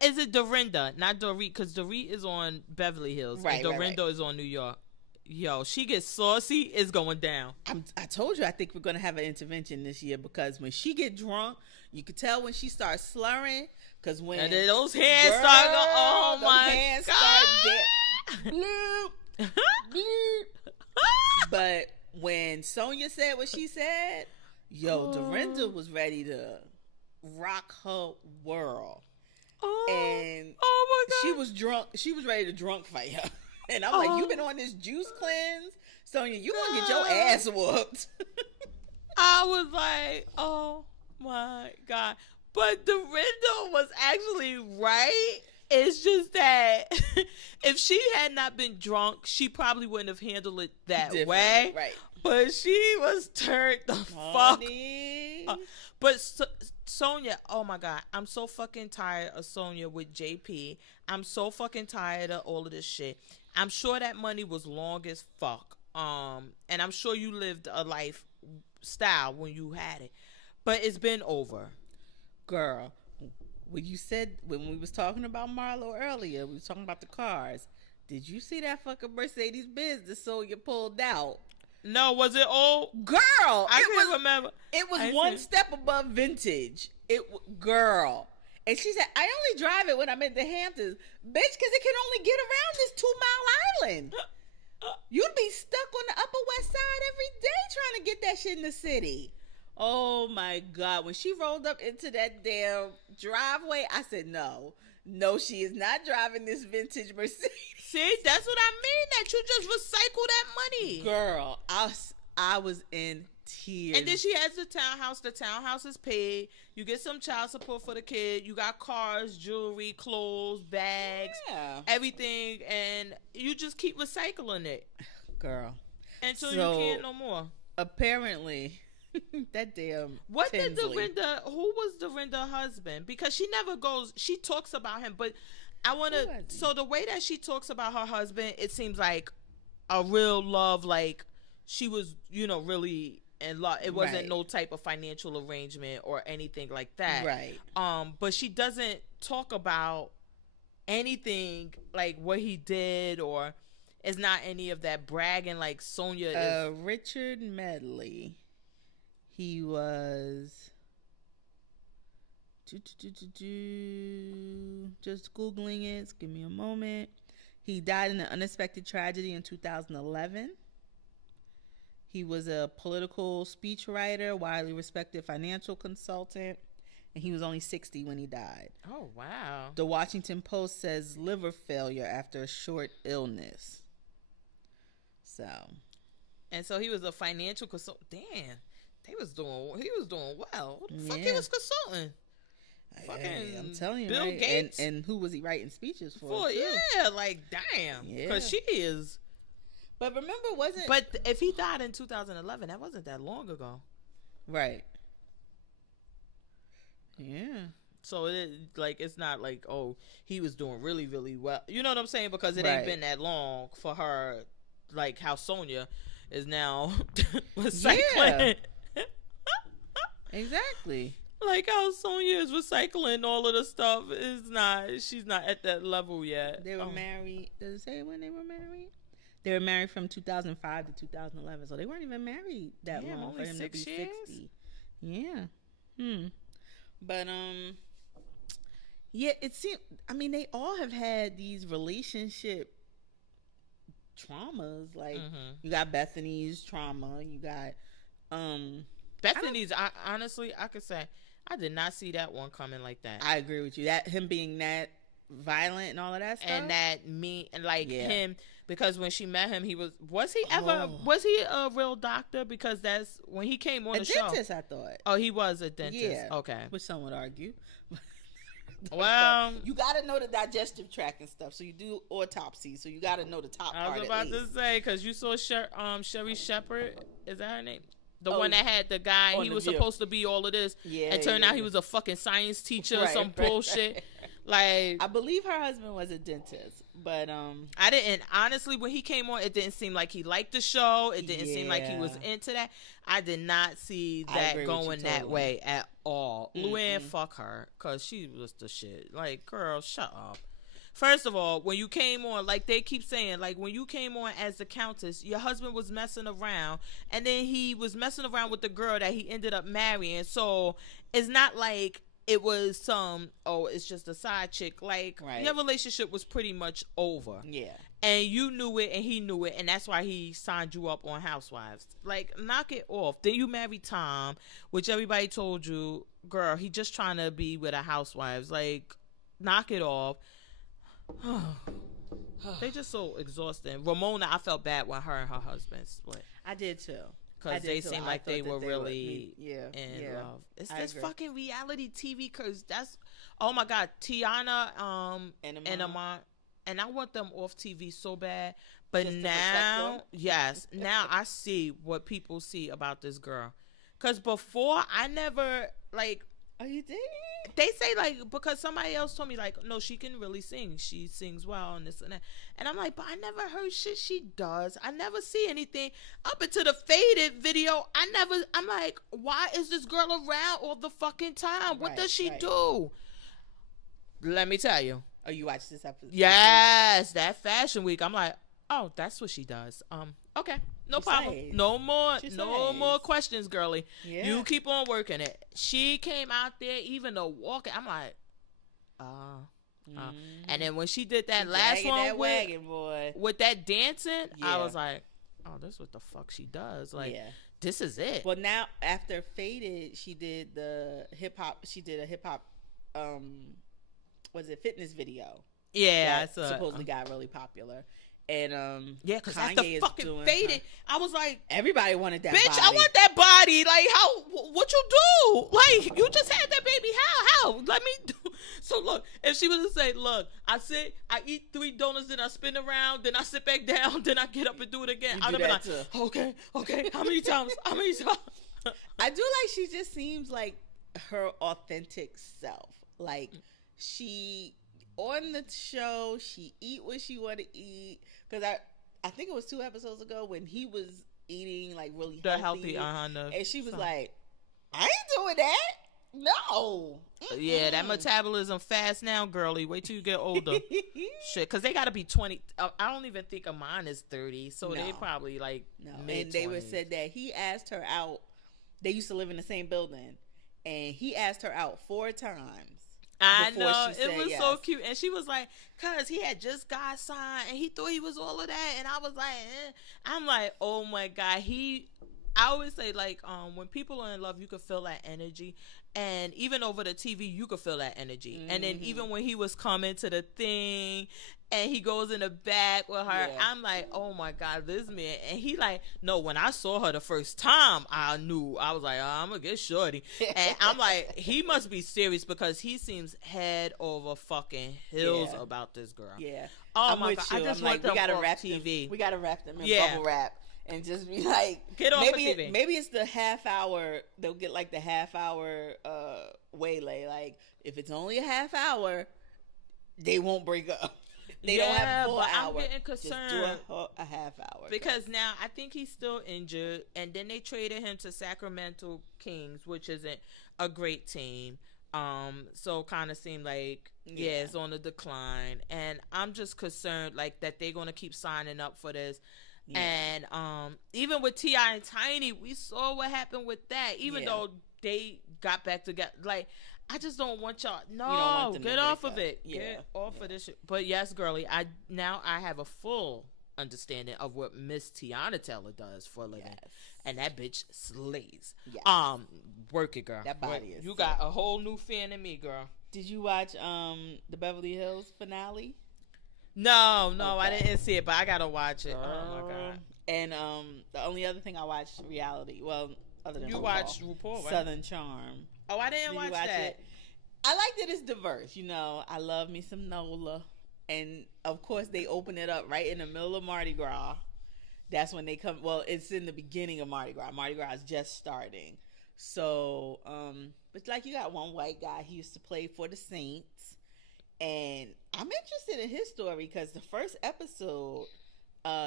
is it Dorinda, not Dorit? Because Dorit is on Beverly Hills. Right. And Dorinda is on New York. Yo, she gets saucy, it's going down. I told you I think we're gonna have an intervention this year, because when she get drunk, you can tell when she starts slurring. Because when and then those hands start going, oh my God. Bloop, bloop. But when Sonia said what she said, Dorinda was ready to rock her world. And oh my God, she was drunk. She was ready to drunk fight her. And I'm like, you've been on this juice cleanse, Sonia. You gonna get your ass whooped. I was like, oh my God. But Dorinda was actually right. It's just that if she had not been drunk, she probably wouldn't have handled it that way. Right. But she was turned the fuck up. But Sonia, oh my God, I'm so fucking tired of Sonia with JP. I'm so fucking tired of all of this shit. I'm sure that money was long as fuck. And I'm sure you lived a lifestyle when you had it. But it's been over. Girl, when we was talking about Marlo earlier, we was talking about the cars. Did you see that fucking Mercedes Benz that Sonya pulled out? No, was it old? Girl, I can't remember. It was one step above vintage. Girl. And she said, I only drive it when I'm in the Hamptons. Bitch, because it can only get around this 2 Mile Island. You'd be stuck on the Upper West Side every day trying to get that shit in the city. Oh my God. When she rolled up into that damn driveway, I said, no, she is not driving this vintage Mercedes. See, that's what I mean, that you just recycle that money. Girl, I was in tears. And then she has the townhouse. The townhouse is paid. You get some child support for the kid. You got cars, jewelry, clothes, bags, everything. And you just keep recycling it. Girl. Until you can't no more. Apparently... that damn what Tinsley. Did Dorinda, who was Dorinda's husband? Because she never goes, she talks about him, but I want to, so the way that she talks about her husband, it seems like a real love, like she was, really in love. It wasn't no type of financial arrangement or anything like that. Right. But she doesn't talk about anything like what he did, or it's not any of that bragging like Sonia. Richard Medley. He was just Googling it. Give me a moment. He died in an unexpected tragedy in 2011. He was a political speechwriter, widely respected financial consultant, and he was only 60 when he died. Oh, wow. The Washington Post says liver failure after a short illness. And so he was a financial consultant. Damn. He was doing well. What the fuck he was consulting? Fucking I'm telling you, Bill right? Gates. And who was he writing speeches for? Yeah, like damn. Because she is. But remember, But if he died in 2011, that wasn't that long ago. Right. Yeah. So it's not like, oh, he was doing really, really well. You know what I'm saying? Because it ain't been that long for her, like how Sonya is now recycling. Yeah. Exactly. Like how Sonya is recycling all of the stuff. She's not at that level yet. They were married. Does it say when they were married? They were married from 2005 to 2011. So they weren't even married that long. Only for him 6 to be years? 60. Yeah. But, yeah, it seemed, I mean, they all have had these relationship traumas. Like, you got Bethany's trauma. You got, Bethany's, honestly, I could say, I did not see that one coming like that. I agree with you. That him being that violent and all of that stuff. And that him, because when she met him, was he a real doctor? Because that's when he came on the show. A dentist, I thought. Oh, he was a dentist. Yeah. Okay. Which some would argue. Well, you got to know the digestive tract and stuff. So you do autopsies. So you got to know the top part. I was about to say, because you saw Sherry Shepherd. Is that her name? The one that had the guy, he was supposed to be all of this. Yeah. And turned out he was a fucking science teacher or some bullshit. Like, I believe her husband was a dentist, but I didn't, honestly, when he came on, it didn't seem like he liked the show. It didn't seem like he was into that. I did not see that going that way at all. Luann, fuck her, because she was the shit. Like, girl, shut up. First of all, when you came on, like they keep saying, like when you came on as the Countess, your husband was messing around, and then he was messing around with the girl that he ended up marrying. So it's not like it was it's just a side chick. Like, your relationship was pretty much over. Yeah. And you knew it and he knew it, and that's why he signed you up on Housewives. Like, knock it off. Then you married Tom, which everybody told you, girl, he just trying to be with a Housewives. Like, knock it off. They just so exhausting. Ramona, I felt bad when her and her husband split. I did too. Because they seemed like they were really in love. It's this fucking reality TV, because that's, oh my God, Tiana and Amon. And I want them off TV so bad. But just now, now I see what people see about this girl. Because before, I never, like... Oh, you did? They say, like, because somebody else told me, like, no, she can really sing. She sings well and this and that. And I'm like, but I never heard shit she does. I never see anything. Up into the Faded video, I'm like, why is this girl around all the fucking time? What does she do? Let me tell you. Oh, you watched this episode? Yes, that Fashion Week. I'm like, oh, that's what she does. Okay. No problem. No more questions, girly. Yeah. You keep on working it. She came out there, even the walking. I'm like, And then when she did that last one with that dancing, I was like, oh, this is what the fuck she does. Like, this is it. Well, now after Faded, she did the hip hop. She did a hip hop, fitness video? Yeah, that supposedly got really popular. And because after fucking Faded, I was like, everybody wanted that. Bitch, body. I want that body. Like, what you do? Like, you just had that baby. How? Let me do. So look, if she was to say, look, I eat 3 donuts, then I spin around, then I sit back down, then I get up and do it again. I'd be like, okay, how many times? I do like she just seems like her authentic self. Like, she on the show, she eat what she want to eat. Because I think it was 2 episodes ago when he was eating like really healthy. And she was like, I ain't doing that. No. Yeah, that metabolism fast now, girly. Wait till you get older. Shit, because they got to be 20. I don't even think of mine is 30. So they probably like mid-20s. And they said that he asked her out. They used to live in the same building. And he asked her out 4 times. I know, it was so cute. And she was like, cause he had just got signed and he thought he was all of that. And I was like, I'm like, oh my God. I always say, like, when people are in love, you can feel that energy. And even over the TV, you could feel that energy. Mm-hmm. And then even when he was coming to the thing and he goes in the back with her, I'm like, oh my God, this man. And he like, no, when I saw her the first time, I knew. I was like, I'm going to get shorty. And I'm like, he must be serious because he seems head over fucking heels about this girl. Yeah. Oh my God. I just want them off TV. We got to wrap them in bubble wrap. and just be like, get off of TV. Maybe it's the half hour. They'll get like the half hour waylay. Like if it's only a half hour, they won't break up. They don't have a full hour. I'm getting concerned. Just do a half hour. Because now I think he's still injured, and then they traded him to Sacramento Kings, which isn't a great team. So kind of seemed like it's on the decline, and I'm just concerned like that they're gonna keep signing up for this. Yeah. And even with T.I. and Tiny, we saw what happened with that. Even though they got back together, like I just don't want y'all. No, get off of it. Get off of this shit. But yes, girly, I have a full understanding of what Miss Tiana Taylor does for a living, and that bitch slays. Yes. Work it, girl. That body is. You got a whole new fan in me, girl. Did you watch the Beverly Hills finale? No, okay. I didn't see it, but I gotta watch it. Oh my god! And the only other thing I watched reality, well, other than you watched RuPaul, right? Southern Charm. Oh, I didn't watch that. It? I like that it's diverse. You know, I love me some Nola, and of course they open it up right in the middle of Mardi Gras. That's when they come. Well, it's in the beginning of Mardi Gras. Mardi Gras is just starting. So, but like you got one white guy. He used to play for the Saints, and I'm interested in his story because the first episode,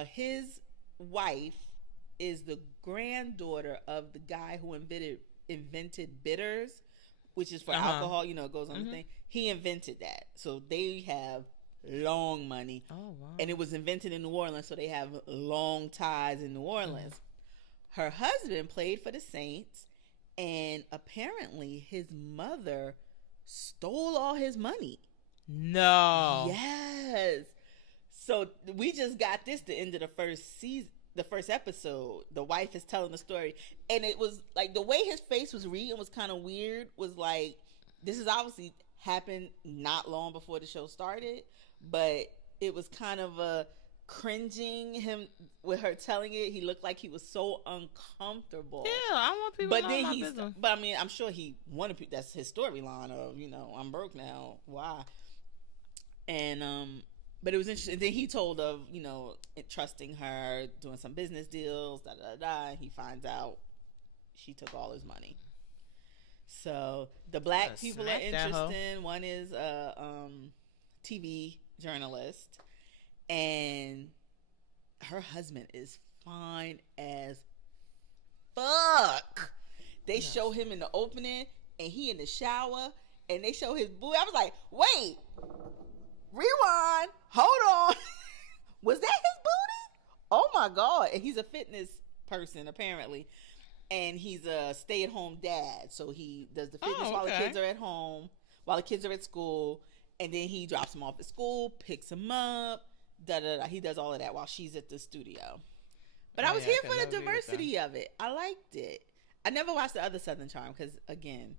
his wife is the granddaughter of the guy who invented bitters, which is for alcohol. You know, it goes on the thing. He invented that, so they have long money. Oh wow! And it was invented in New Orleans, so they have long ties in New Orleans. Her husband played for the Saints. And apparently his mother stole all his money. No. Yes. So we just got this the end of the first season, the first episode. The wife is telling the story. And it was like the way his face was reading was kind of weird. Was like, this is obviously happened not long before the show started. But it was kind of a cringing him with her telling it. He looked like he was so uncomfortable. Yeah, I want people to know my business. But I mean, I'm sure he wanted people. That's his storyline of, you know, I'm broke now. Why? And but it was interesting. Then he told of, you know, trusting her, doing some business deals. Da da da. And he finds out she took all his money. So the black people are interesting. One is a TV journalist. And her husband is fine as fuck. They show him in the opening, and he in the shower, and they show his booty. I was like, wait, rewind, hold on. Was that his booty? Oh my God. And he's a fitness person, apparently. And he's a stay-at-home dad. So he does the fitness while the kids are at home, while the kids are at school. And then he drops them off at school, picks them up. He does all of that while she's at the studio. But I was here for the diversity of it. I liked it. I never watched the other Southern Charm because, again,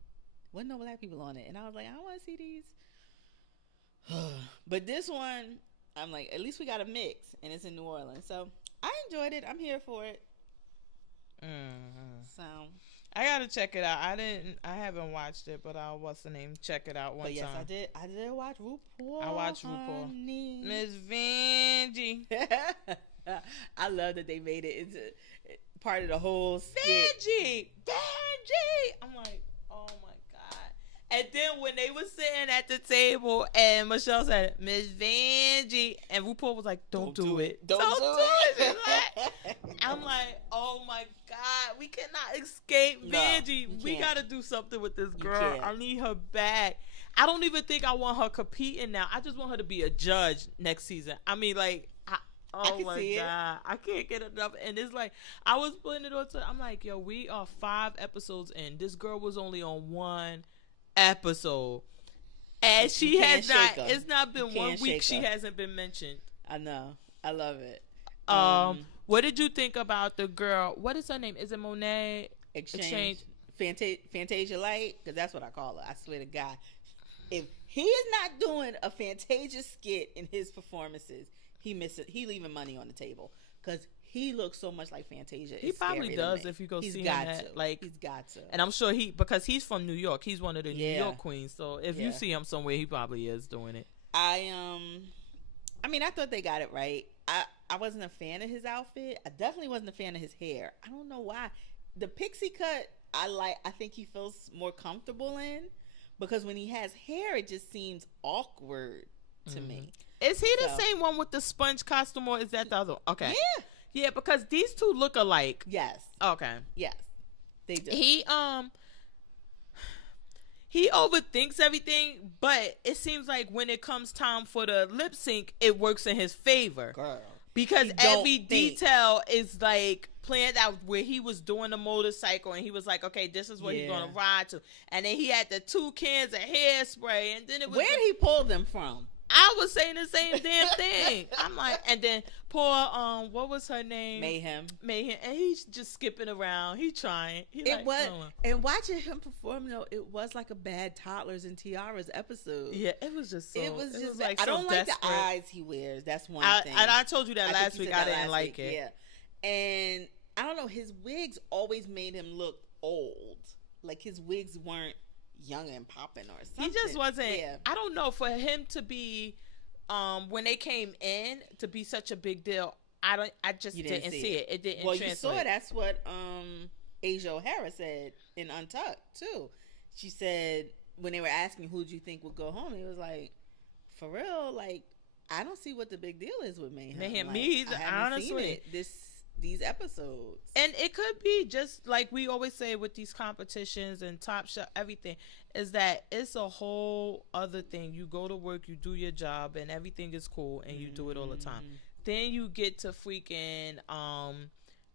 wasn't no black people on it. And I was like, I want to see these. But this one, I'm like, at least we got a mix. And it's in New Orleans. So I enjoyed it. I'm here for it. So I gotta check it out. I haven't watched it, but I'll check it out one time. Yes, I did watch RuPaul. I watched RuPaul. Miss Vanjie. I love that they made it into part of the whole skit. Vanjie. I'm like, oh my God. And then when they were sitting at the table and Michelle said, Miss Vanjie, and RuPaul was like, don't do it. Don't do it. I'm like, oh my God, we cannot escape Vanjie. We got to do something with this girl. I need her back. I don't even think I want her competing now. I just want her to be a judge next season. I mean, like, oh my God. I can't get enough. And it's like, I was putting it on to, I'm like, yo, we are 5 episodes in. This girl was only on 1 episode. And she has not, it's not been 1 week she hasn't been mentioned. I know. I love it. What did you think about the girl? What is her name? Is it Monet Exchange? Fantasia Light? Because that's what I call her. I swear to God. If he is not doing a Fantasia skit in his performances, he leaving money on the table. Because he looks so much like Fantasia. He probably does if you go see him. He's got to. And I'm sure because he's from New York. He's one of the New York queens. So if you see him somewhere, he probably is doing it. I mean, I thought they got it right. I I wasn't a fan of his outfit. I definitely wasn't a fan of his hair. I don't know why. The pixie cut, I think he feels more comfortable in, because when he has hair, it just seems awkward to me. Is he the same one with the sponge costume, or is that the other? Okay. Yeah. Yeah, because these two look alike. Yes. Okay. Yes. They do. He overthinks everything, but it seems like when it comes time for the lip sync, it works in his favor. Girl. Because every detail is like planned out, where he was doing the motorcycle and he was like, okay, this is what he's going to ride to. And then he had the 2 cans of hairspray, and then it was... Where'd he pull them from? I was saying the same damn thing. I'm like, and then poor, what was her name? Mayhem. And he's just skipping around. He trying. And watching him perform, though, it was like a bad Toddlers and Tiaras episode. Yeah, it was just so. It was like I don't like the eyes he wears. That's one thing. And I told you that last week. I didn't like it. Yeah, and I don't know. His wigs always made him look old. Like his wigs weren't young and popping or something. He just wasn't. Yeah. I don't know, for him to be when they came in to be such a big deal, I just didn't see it. It didn't translate. You saw it. That's what Asia O'Hara said in Untucked too. She said when they were asking who do you think would go home, he was like, for real, like I don't see what the big deal is with Mayhem. Mayhem, like, me either, I haven't honestly. seen it these episodes. And it could be just like we always say with these competitions and Top Chef, everything is that it's a whole other thing. You go to work, you do your job, and everything is cool, and you do it all the time. Then you get to freaking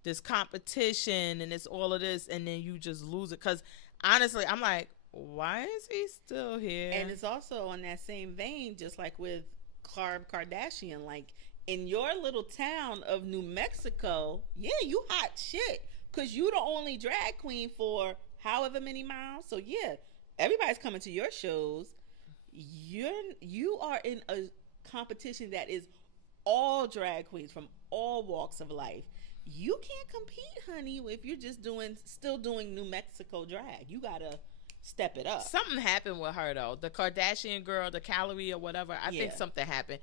this competition, and it's all of this, and then you just lose it. Because honestly, I'm like, why is he still here? And it's also on that same vein, just like with Khloe Kardashian, like in your little town of New Mexico, yeah, you hot shit, because you the only drag queen for however many miles. So yeah, everybody's coming to your shows. You are in a competition that is all drag queens from all walks of life. You can't compete, honey, if you're just still doing New Mexico drag. You gotta step it up. Something happened with her though. The Kardashian girl, the calorie or whatever. I think something happened.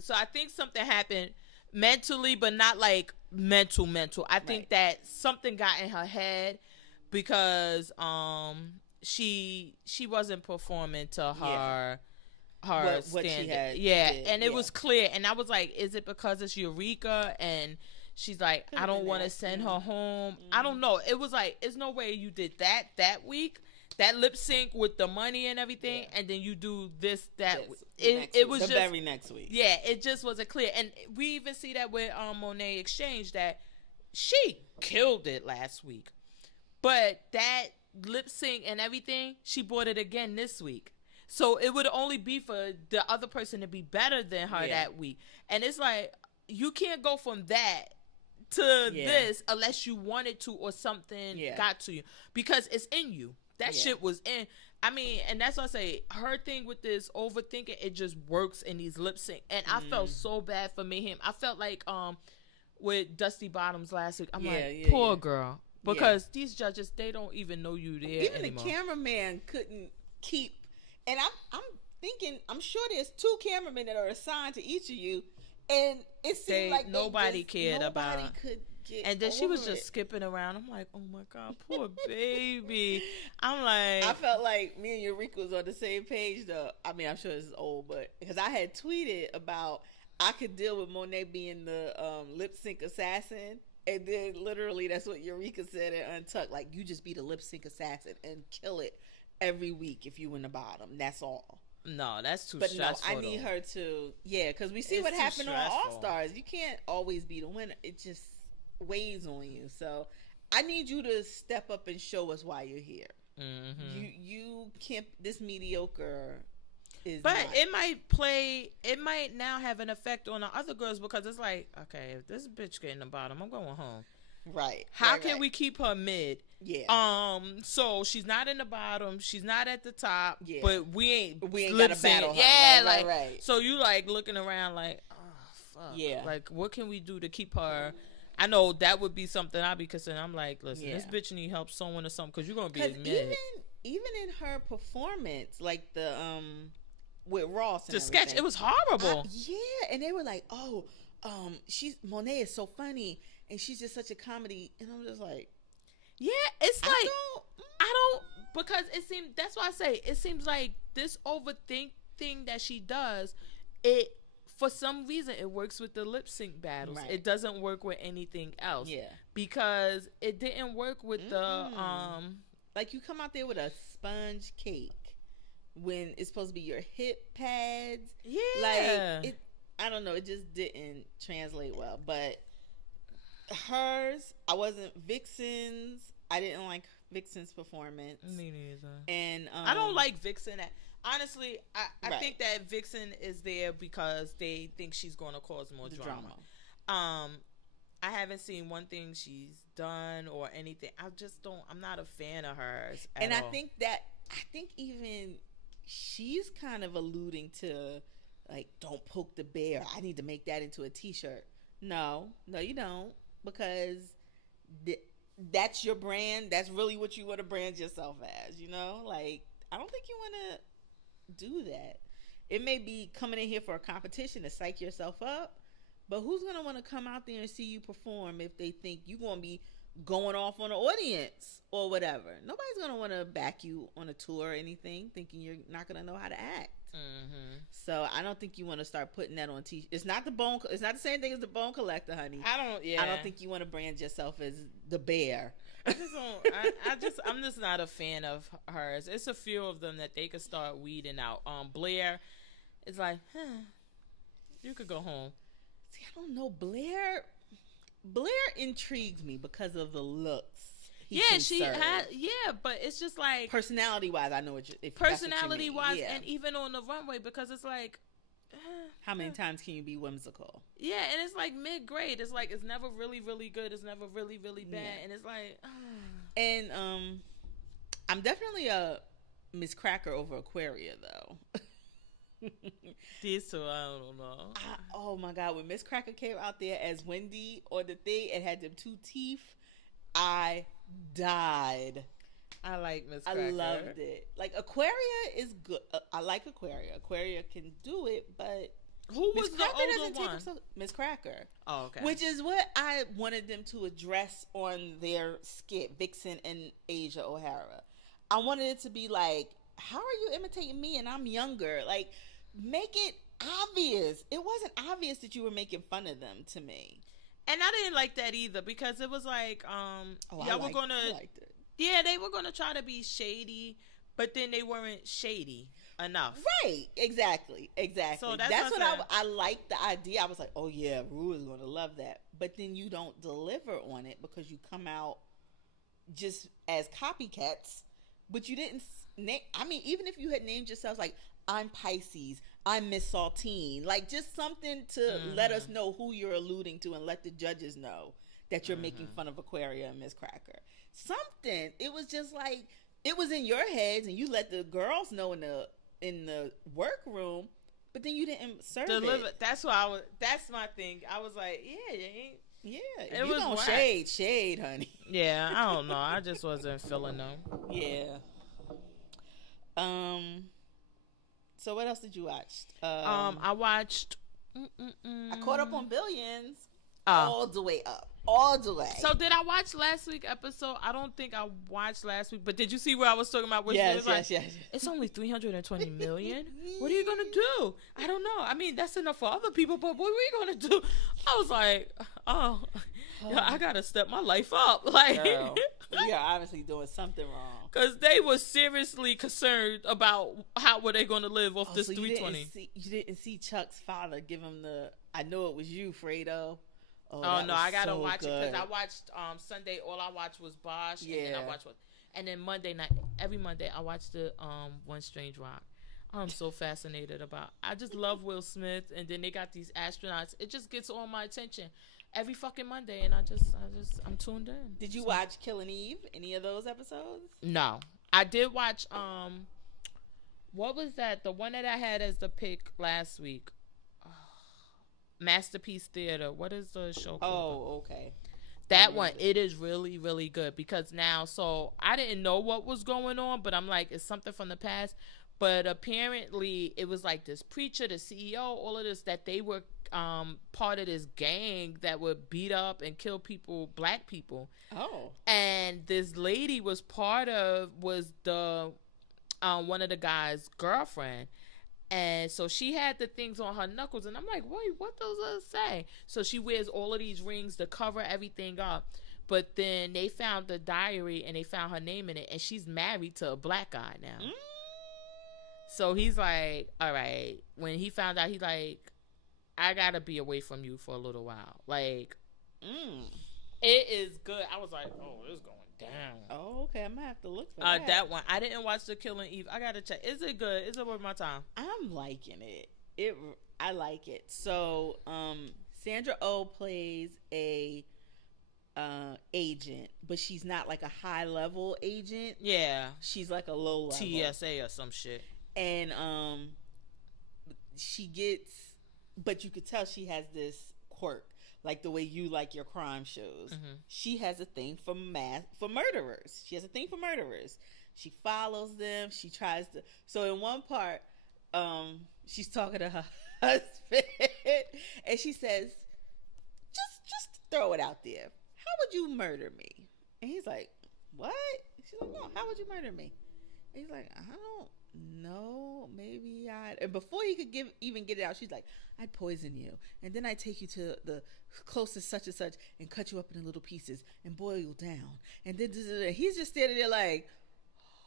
So I think something happened mentally, but not like mental. I think that something got in her head because she wasn't performing to her what she had. And it was clear. And I was like, is it because it's Eureka? And she's like, I don't want to send her home. I don't know. It was like, there's no way you did that week. That lip sync with the money and everything, and then you do this, it was just very next week. Yeah, it just wasn't clear. And we even see that with Monet Exchange, that she killed it last week. But that lip sync and everything, she brought it again this week. So it would only be for the other person to be better than her that week. And it's like, you can't go from that to this unless you wanted to or something got to you. Because it's in you. That shit was in. I mean, and that's what I say. Her thing with this overthinking, it just works in these lip sync. And I felt so bad for Mayhem. I felt like with Dusty Bottoms last week. I'm like, poor girl. Because these judges, they don't even know you there even anymore. The cameraman couldn't keep. And I'm thinking, I'm sure there's 2 cameramen that are assigned to each of you. And it seemed like nobody cared about it. Could get and then she was just skipping around. I'm like, oh my God, poor baby. I'm like, I felt like me and Eureka was on the same page though. I mean, I'm sure this is old, but because I had tweeted about I could deal with Monet being the lip sync assassin, and then literally that's what Eureka said in Untucked. Like, you just be the lip sync assassin and kill it every week if you in the bottom. That's all. No, that's too stressful. But no, I need her to, because we see what happened on All Stars. You can't always be the winner. It just weighs on you. So I need you to step up and show us why you're here. Mm-hmm. You can't, this mediocre is But not. it might now have an effect on the other girls, because it's like, okay, if this bitch getting the bottom, I'm going home. Right. How can we keep her mid? Yeah. So she's not in the bottom, she's not at the top, but we ain't got to battle her. Yeah, right. So you like looking around like, oh fuck. Yeah. Like, what can we do to keep her? I know that would be something I'd be considering. I'm like, listen, this bitch need help someone or something, because you're gonna be mid. Even in her performance, like the with Ross. And the sketch, it was horrible. Yeah, and they were like, "Oh, Monet is so funny, and she's just such a comedy," and I'm just like, yeah, it's like I don't because it seems that's why I say it seems like this overthink thing that she does, it for some reason it works with the lip sync battles. Right. It doesn't work with anything else. Yeah, because it didn't work with the like you come out there with a sponge cake when it's supposed to be your hip pads. Yeah, like it. I don't know. It just didn't translate well. But hers, I wasn't Vixen's. I didn't like Vixen's performance. Me neither. And I don't like Vixen. Honestly, I think that Vixen is there because they think she's going to cause more drama. I haven't seen one thing she's done or anything. I just don't. I'm not a fan of hers. And I think even she's kind of alluding to like, don't poke the bear. I need to make that into a T-shirt. No, you don't, because that's your brand. That's really what you want to brand yourself as. You know, like I don't think you want to do that. It may be coming in here for a competition to psych yourself up, but who's going to want to come out there and see you perform if they think you're going to be going off on the audience or whatever? Nobody's going to want to back you on a tour or anything thinking you're not going to know how to act. Mm-hmm. So I don't think you want to start putting that on It's not it's not the same thing as the Bone Collector, honey. I don't think you want to brand yourself as the bear. I just don't. I'm just not a fan of hers. It's a few of them that they could start weeding out. Blair is like, you could go home. See, I don't know. Blair intrigues me because of the looks. She had. Yeah, but it's just like personality-wise, I know personality-wise, and even on the runway, because it's like, how many times can you be whimsical? Yeah, and it's like mid-grade. It's like it's never really, really good. It's never really, really bad, and it's like. And I'm definitely a Miss Cracker over Aquaria though. These two, I don't know. Oh my God, when Miss Cracker came out there as Wendy on the thing and had them two teeth, I died. I like Miss Cracker. I loved it. Like Aquaria is good. I like Aquaria. Aquaria can do it, but who was the older one? Miss Cracker. Oh, okay. Which is what I wanted them to address on their skit, Vixen and Asia O'Hara. I wanted it to be like, how are you imitating me and I'm younger? Like, make it obvious. It wasn't obvious that you were making fun of them to me. And I didn't like that either, because it was like, they were gonna try to be shady, but then they weren't shady enough. Right. Exactly. So that's what I liked the idea. I was like, oh yeah, RHOA is gonna love that. But then you don't deliver on it because you come out just as copycats, but you didn't name. I mean, even if you had named yourselves like, I'm Pisces, I'm Miss Saltine, like just something to let us know who you're alluding to and let the judges know that you're making fun of Aquaria and Miss Cracker. Something. It was just like, it was in your heads and you let the girls know in the workroom, but then you didn't serve it. That's my thing. I was like, it was gonna shade, honey. Yeah, I don't know. I just wasn't feeling them. Yeah. So what else did you watch? I watched. I caught up on Billions. All the way up. All the way. So did I watch last week's episode? I don't think I watched last week, but did you see where I was talking about? Yes. It's only 320 million. What are you gonna do? I don't know. I mean, that's enough for other people, but what are we gonna do? I was like, I gotta step my life up. Like, girl, we are obviously doing something wrong. Because they were seriously concerned about how were they gonna live off this 320. You didn't see Chuck's father give him the. I know it was you, Fredo. Oh no, I gotta watch it because I watched Sunday. All I watched was Bosch, and then I watched and then Monday night. Every Monday I watched the One Strange Rock. I'm so fascinated about. I just love Will Smith, and then they got these astronauts. It just gets all my attention every fucking Monday, and I'm tuned in. Did you watch Killing Eve? Any of those episodes? No, I did watch. What was that? The one that I had as the pick last week. Masterpiece Theater. What is the show called? Oh, okay. That one, it is really, really good because now, so I didn't know what was going on, but I'm like, it's something from the past. But apparently it was like this preacher, the CEO, all of this, that they were part of this gang that would beat up and kill people, black people. Oh. And this lady was the one of the guy's girlfriend. And so she had the things on her knuckles, and I'm like, wait, what does that say? So she wears all of these rings to cover everything up. But then they found the diary, and they found her name in it, and she's married to a black guy now. So he's like, all right. When he found out, he's like, I gotta be away from you for a little while. Like, it is good. I was like, oh, it's going down. Oh, okay. I'm gonna have to look for that. That one. I didn't watch The Killing Eve. I gotta check. Is it good? Is it worth my time? I'm liking it. I like it. So, Sandra Oh plays a agent, but she's not like a high level agent. Yeah. She's like a low level TSA or some shit. And she gets, but you could tell she has this quirk, like the way you like your crime shows. She has a thing for murderers. She has a thing for murderers. She follows them. She tries to. So in one part, she's talking to her husband, and she says, "Just throw it out there. How would you murder me?" And he's like, "What?" She's like, "No. How would you murder me?" And he's like, "I don't know. Maybe I'd." And before he could even get it out, she's like, "I'd poison you, and then I'd take you to the closest such and such and cut you up into little pieces and boil you down." And then he's just standing there like,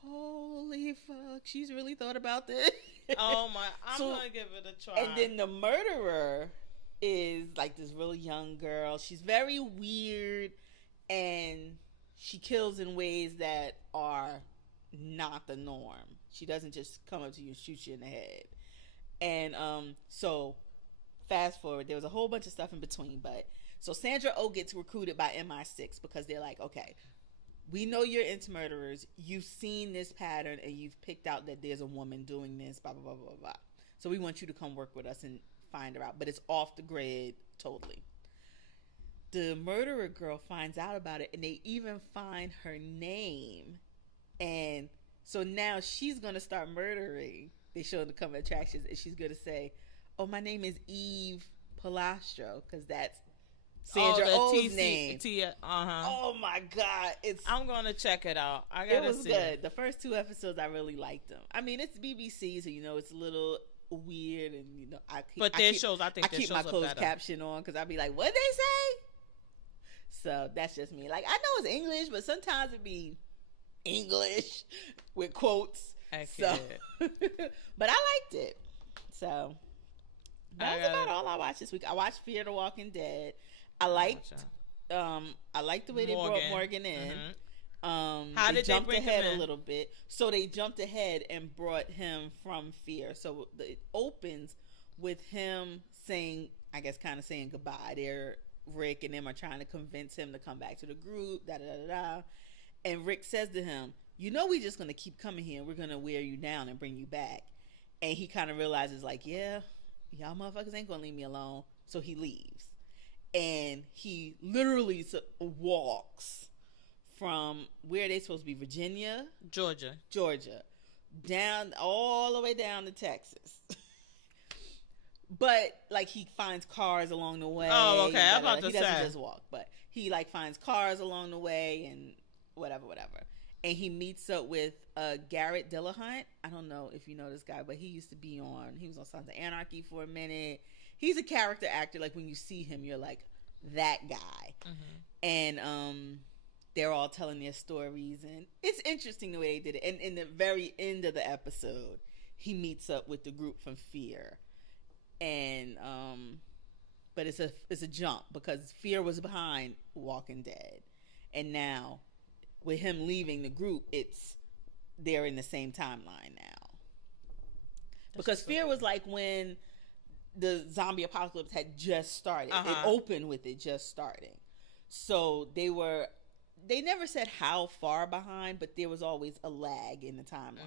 holy fuck, she's really thought about this. Oh my, I'm gonna give it a try. And then the murderer is like this really young girl. She's very weird, and she kills in ways that are not the norm. She doesn't just come up to you and shoot you in the head. And so fast forward, there was a whole bunch of stuff in between, but so Sandra Oh gets recruited by MI6 because they're like, okay, we know you're into murderers. You've seen this pattern and you've picked out that there's a woman doing this, blah, blah, blah, blah, blah. So we want you to come work with us and find her out. But it's off the grid totally. The murderer girl finds out about it, and they even find her name. And so now she's going to start murdering. They show the cover attractions, and she's going to say, "Oh, my name is Eve Palastro," because that's Sandra Oh's name. Oh my God, I'm gonna check it out. I gotta see. It was good. The first 2 episodes, I really liked them. I mean, it's BBC, so it's a little weird, and I keep my closed caption on because I'd be like, "What they say?" So that's just me. Like, I know it's English, but sometimes it be English with quotes. So, but I liked it. So that's about all I watched this week. I watched Fear the Walking Dead. I liked the way they brought Morgan in. How did they bring him in? A little bit? So they jumped ahead and brought him from Fear. So it opens with him saying, I guess, kind of saying goodbye. Rick and them are trying to convince him to come back to the group. Da da da da. And Rick says to him, "We just gonna keep coming here. And we're gonna wear you down and bring you back." And he kind of realizes, like, yeah, y'all motherfuckers ain't gonna leave me alone. So he leaves. And he literally walks from where are they supposed to be? Virginia? Georgia. Down, all the way down to Texas. But, like, he finds cars along the way. Oh, okay. I'm about to say. He doesn't just walk. But he, like, finds cars along the way and whatever. And he meets up with Garrett Dillahunt. I don't know if you know this guy, but he was on Sons of Anarchy for a minute. He's a character actor. Like, when you see him, you're like, that guy. And they're all telling their stories. And it's interesting the way they did it. And in the very end of the episode, he meets up with the group from Fear. And, but it's a jump because Fear was behind Walking Dead. And now, with him leaving the group, they're in the same timeline now. Because Fear was like when the zombie apocalypse had just started. It opened with it just starting. So they never said how far behind, but there was always a lag in the timeline.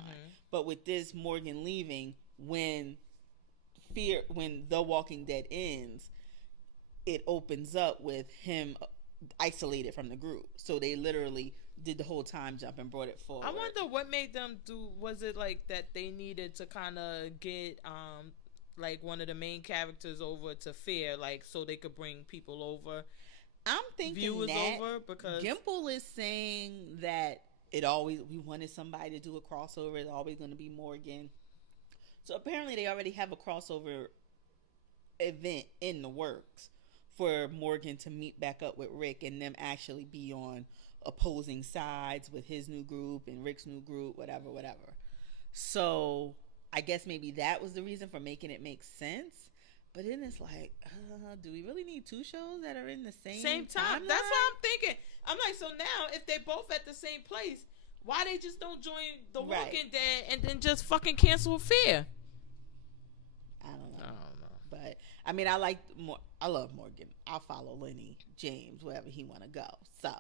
But with this Morgan leaving, when The Walking Dead ends, it opens up with him isolated from the group. So they literally did the whole time jump and brought it forward. I wonder what made them do. Was it like that they needed to kind of get like one of the main characters over to Fair, like so they could bring people over? I'm thinking viewers that over because Gimple is saying that we wanted somebody to do a crossover. It's always going to be Morgan. So apparently they already have a crossover event in the works for Morgan to meet back up with Rick and them actually be on opposing sides with his new group and Rick's new group, whatever. So I guess maybe that was the reason for making it make sense. But then it's like, do we really need two shows that are in the same time? That's what I'm thinking. I'm like, so now if they both at the same place, why they just don't join The Walking Dead and then just fucking cancel Fear? I don't know. But I mean, I love Morgan. I'll follow Lenny James wherever he want to go. So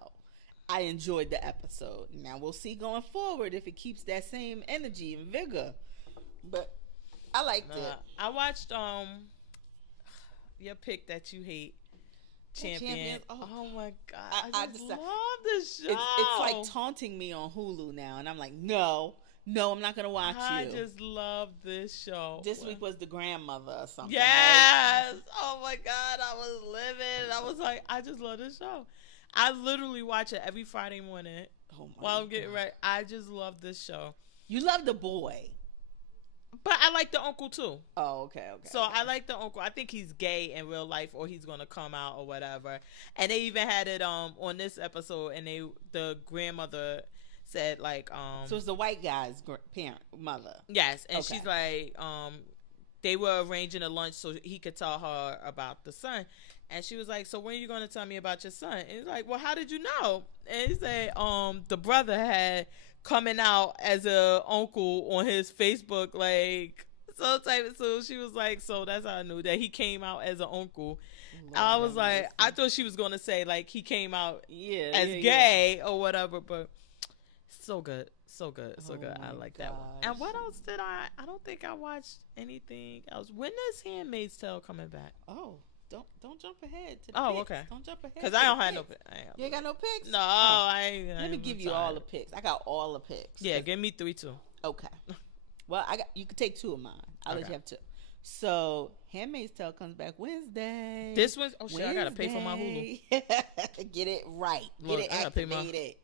I enjoyed the episode. Now we'll see going forward if it keeps that same energy and vigor. But I liked it. I watched your pick that you hate, Champions. Oh my god! I just love this show. It's like taunting me on Hulu now, and I'm like, no, I'm not gonna watch I just love this show. This week was the grandmother or something. Yes. Right? Oh my god, I was living. I was like, I just love this show. I literally watch it every Friday morning while I'm getting ready. I just love this show. You love the boy. But I like the uncle too. Oh, okay. So I like the uncle. I think he's gay in real life, or he's gonna come out or whatever. And they even had it on this episode, and the grandmother said like So it's the white guy's mother. Yes, and she's like they were arranging a lunch so he could tell her about the son. And she was like, so when are you going to tell me about your son? And he's like, well, how did you know? And he said the brother had coming out as a uncle on his Facebook, like so she was like, so that's how I knew that he came out as an uncle. I was like, I thought she was gonna say like he came out as gay or whatever, but so good. I like that one. And what else did I don't think I watched anything else. When is Handmaid's Tale coming back? Don't jump ahead to the picks. Okay. Don't jump ahead. Because I don't have no picks. You ain't got no picks? No, I ain't. Let me give you all the picks. I got all the picks. Yeah, give me 3 too. Okay. Well, you can take 2 of mine. I'll let you have 2. So, Handmaid's Tale comes back Wednesday. This one's Wednesday. I gotta pay for my Hulu. Get it right. Look, get it activated.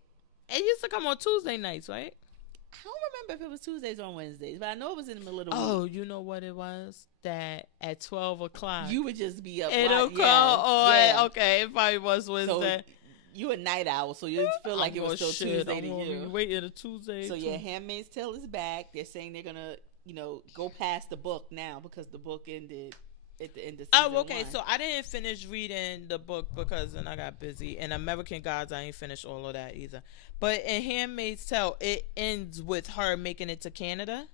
It used to come on Tuesday nights, right? I don't remember if it was Tuesdays or Wednesdays, but I know it was in the middle of the week. Oh, you know what it was? That at 12 o'clock. You would just be up. It'll come on. Okay, it probably was Wednesday. So you a night owl, so you feel like it was still Tuesday to you. Waiting a Tuesday. So yeah, Handmaid's Tale is back. They're saying they're going to, go past the book now because the book ended at the end of season 1. So I didn't finish reading the book because then I got busy. And American Gods, I ain't finished all of that either. But in Handmaid's Tale, it ends with her making it to Canada.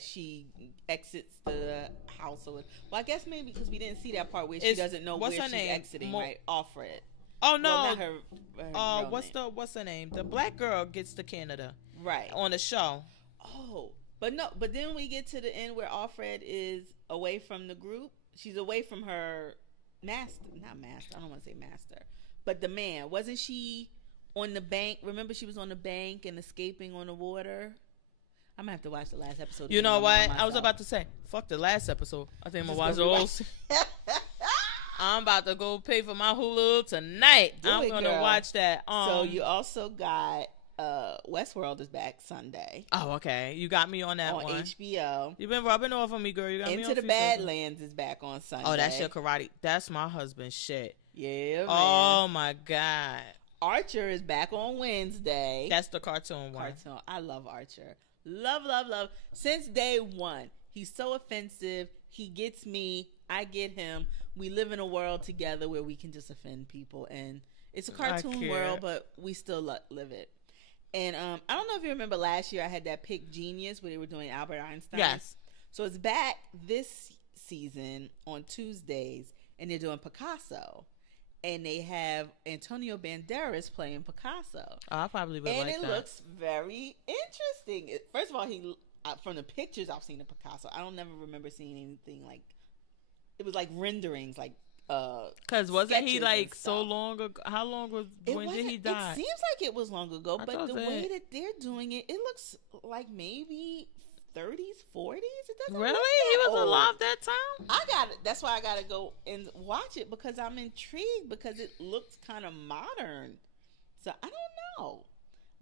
She exits the house. Well, I guess maybe because we didn't see that part where she doesn't know where she's exiting, right? Offred. Oh no! Well, not her what's her name? The black girl gets to Canada, right? On the show. Oh, but then we get to the end where Offred is away from the group. She's away from her master. Not master. I don't want to say master, but the man. Wasn't she on the bank? Remember, she was on the bank and escaping on the water. I'm gonna have to watch the last episode. You know what? I was about to say, fuck the last episode. I think I'm gonna watch those. I'm about to go pay for my Hulu tonight. I'm gonna watch that. So you also got Westworld is back Sunday. Oh, okay. You got me on that one. On HBO. You've been rubbing off on me, girl. You got me on Into the Badlands is back on Sunday. Oh, that's your karate. That's my husband's shit. Yeah, man. Oh my god. Archer is back on Wednesday. That's the cartoon one. I love Archer. Love. Since day one, he's so offensive. He gets me. I get him. We live in a world together where we can just offend people, and it's a cartoon world, but we still live it. And I don't know if you remember last year I had that Pick Genius where they were doing Albert Einstein. Yes. So it's back this season on Tuesdays, and they're doing Picasso. And they have Antonio Banderas playing Picasso. Oh, I probably would like that. And it looks very interesting. First of all, from the pictures I've seen of Picasso, I don't never remember seeing anything like, it was like renderings, like Because wasn't he like so long ago? How long was when did he die? It seems like it was long ago, but the way that they're doing it, it looks like maybe 30s, 40s. It doesn't really? He was alive that time? I got it. That's why I got to go and watch it because I'm intrigued because it looks kind of modern. So I don't know,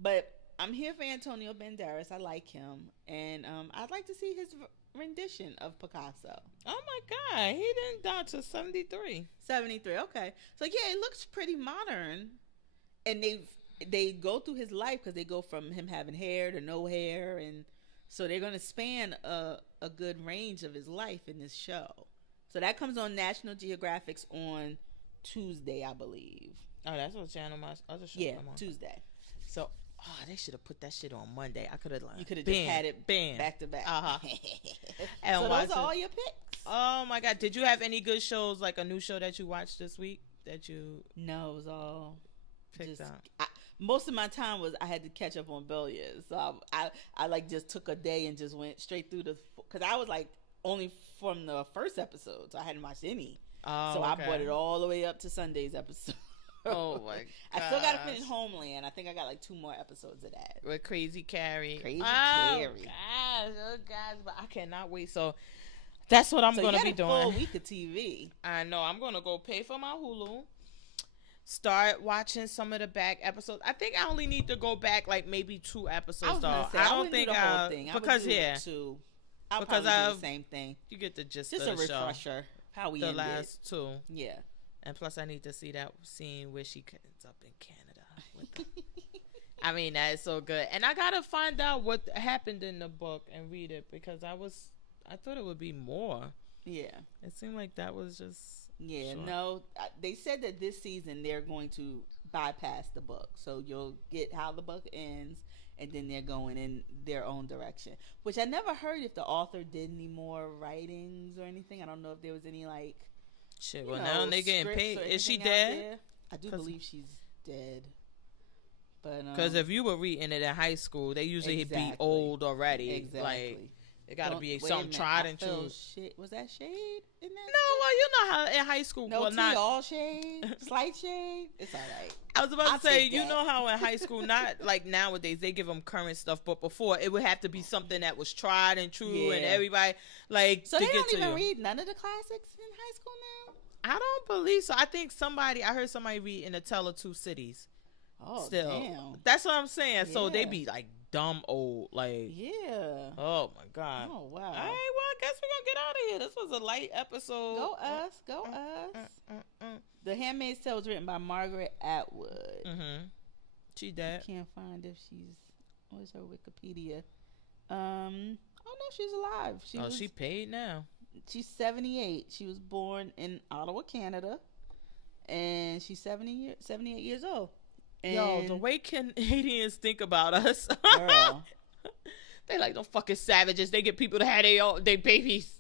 but I'm here for Antonio Banderas. I like him, and I'd like to see his rendition of Picasso. Oh my God, he didn't die till 73. 73. Okay, so yeah, it looks pretty modern, and they go through his life because they go from him having hair to no hair, and so they're going to span a good range of his life in this show. So that comes on National Geographic's on Tuesday, I believe. Oh, that's what channel my other show. Yeah, on. Tuesday. So, they should have put that shit on Monday. I could have You could have just had it back to back. So those are all your picks. Oh my God! Did you have any good shows, like a new show that you watched this week that you? No, it was all picked up. Most of my time was I had to catch up on Billions, so I like just took a day and just went straight through because I was like only from the first episode, so I hadn't watched any. Oh, so I brought it all the way up to Sunday's episode. Oh my God! I still got to finish Homeland. I think I got like 2 more episodes of that. With Crazy Carrie. Carrie. Oh gosh, but I cannot wait. So that's what I'm going to be doing. A full week of TV. I know. I'm going to go pay for my Hulu. Start watching some of the back episodes. I think I only need to go back like maybe 2 episodes. I don't think the whole thing. Because I'll probably do the same thing. You get the gist just of the show. Just a refresher. How we the ended. last 2. Yeah. And plus, I need to see that scene where she ends up in Canada with them. I mean, that is so good. And I gotta find out what happened in the book and read it because I thought it would be more. Yeah. It seemed like that was just. Yeah. short. No, they said that this season they're going to bypass the book, so you'll get how the book ends, and then they're going in their own direction. Which I never heard if the author did any more writings or anything. I don't know if there was any like. Shit, well now they getting paid. Is she dead? I do believe she's dead. But because if you were reading it in high school, they usually be old already. Exactly. Like it got to be something tried and true. Was that shade in that? No, well you know how in high school. No, well, not all shade, slight shade. It's all right. I was about to say, you know how in high school, not like nowadays, they give them current stuff, but before it would have to be something that was tried and true, and everybody like. So they don't even read none of the classics in high school now. I don't believe so. I think I heard somebody read in A Tale of Two Cities. Oh, still. Damn. That's what I'm saying. Yeah. So they be like dumb old, like. Yeah. Oh my God. Oh wow. All right, well, I guess we're gonna get out of here. This was a light episode. Go us. The Handmaid's Tale was written by Margaret Atwood. She dead. I can't find if she's. What's her Wikipedia? Oh no, she's alive. She paid now. She's 78. She was born in Ottawa, Canada, and she's 78 years old. And yo, the way Canadians think about us, girl. They like no fucking savages. They get people to have their babies.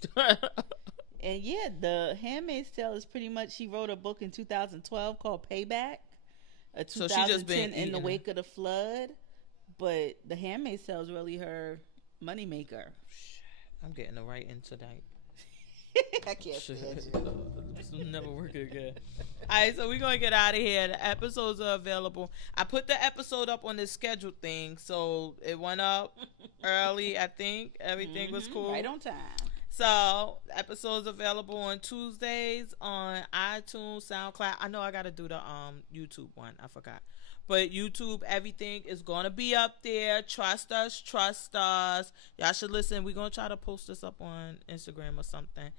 And yeah, the Handmaid's Tale is pretty much. She wrote a book in 2012 called Payback. 2010 so she just been in the wake of the flood, but the Handmaid's Tale is really her moneymaker. I'm getting the right in tonight. I can't stand you. This will never work again. Alright, so we're gonna get out of here. The episodes are available. I put the episode up on the scheduled thing, so it went up early. I think everything was cool, right on time. So the episode's available on Tuesdays on iTunes, SoundCloud. I know I gotta do the YouTube one. I forgot. But YouTube, everything is going to be up there. Trust us. Y'all should listen. We're going to try to post this up on Instagram or something.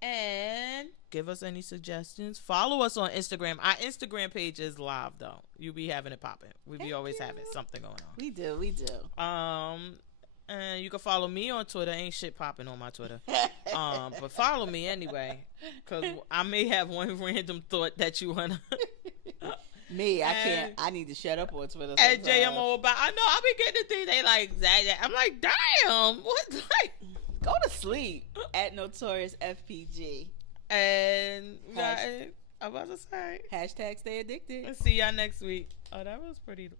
And give us any suggestions. Follow us on Instagram. Our Instagram page is live, though. You be having it popping. We be always having something going on. We do. And you can follow me on Twitter. Ain't shit popping on my Twitter. But follow me anyway. Because I may have one random thought that you want to... Me, I can't. I need to shut up on Twitter. At JMO about. I know. I be getting the thing. They like that. I'm like, damn. What? Like, go to sleep at Notorious FPG. And I'm about to say #Stay Addicted. See y'all next week. Oh, that was pretty.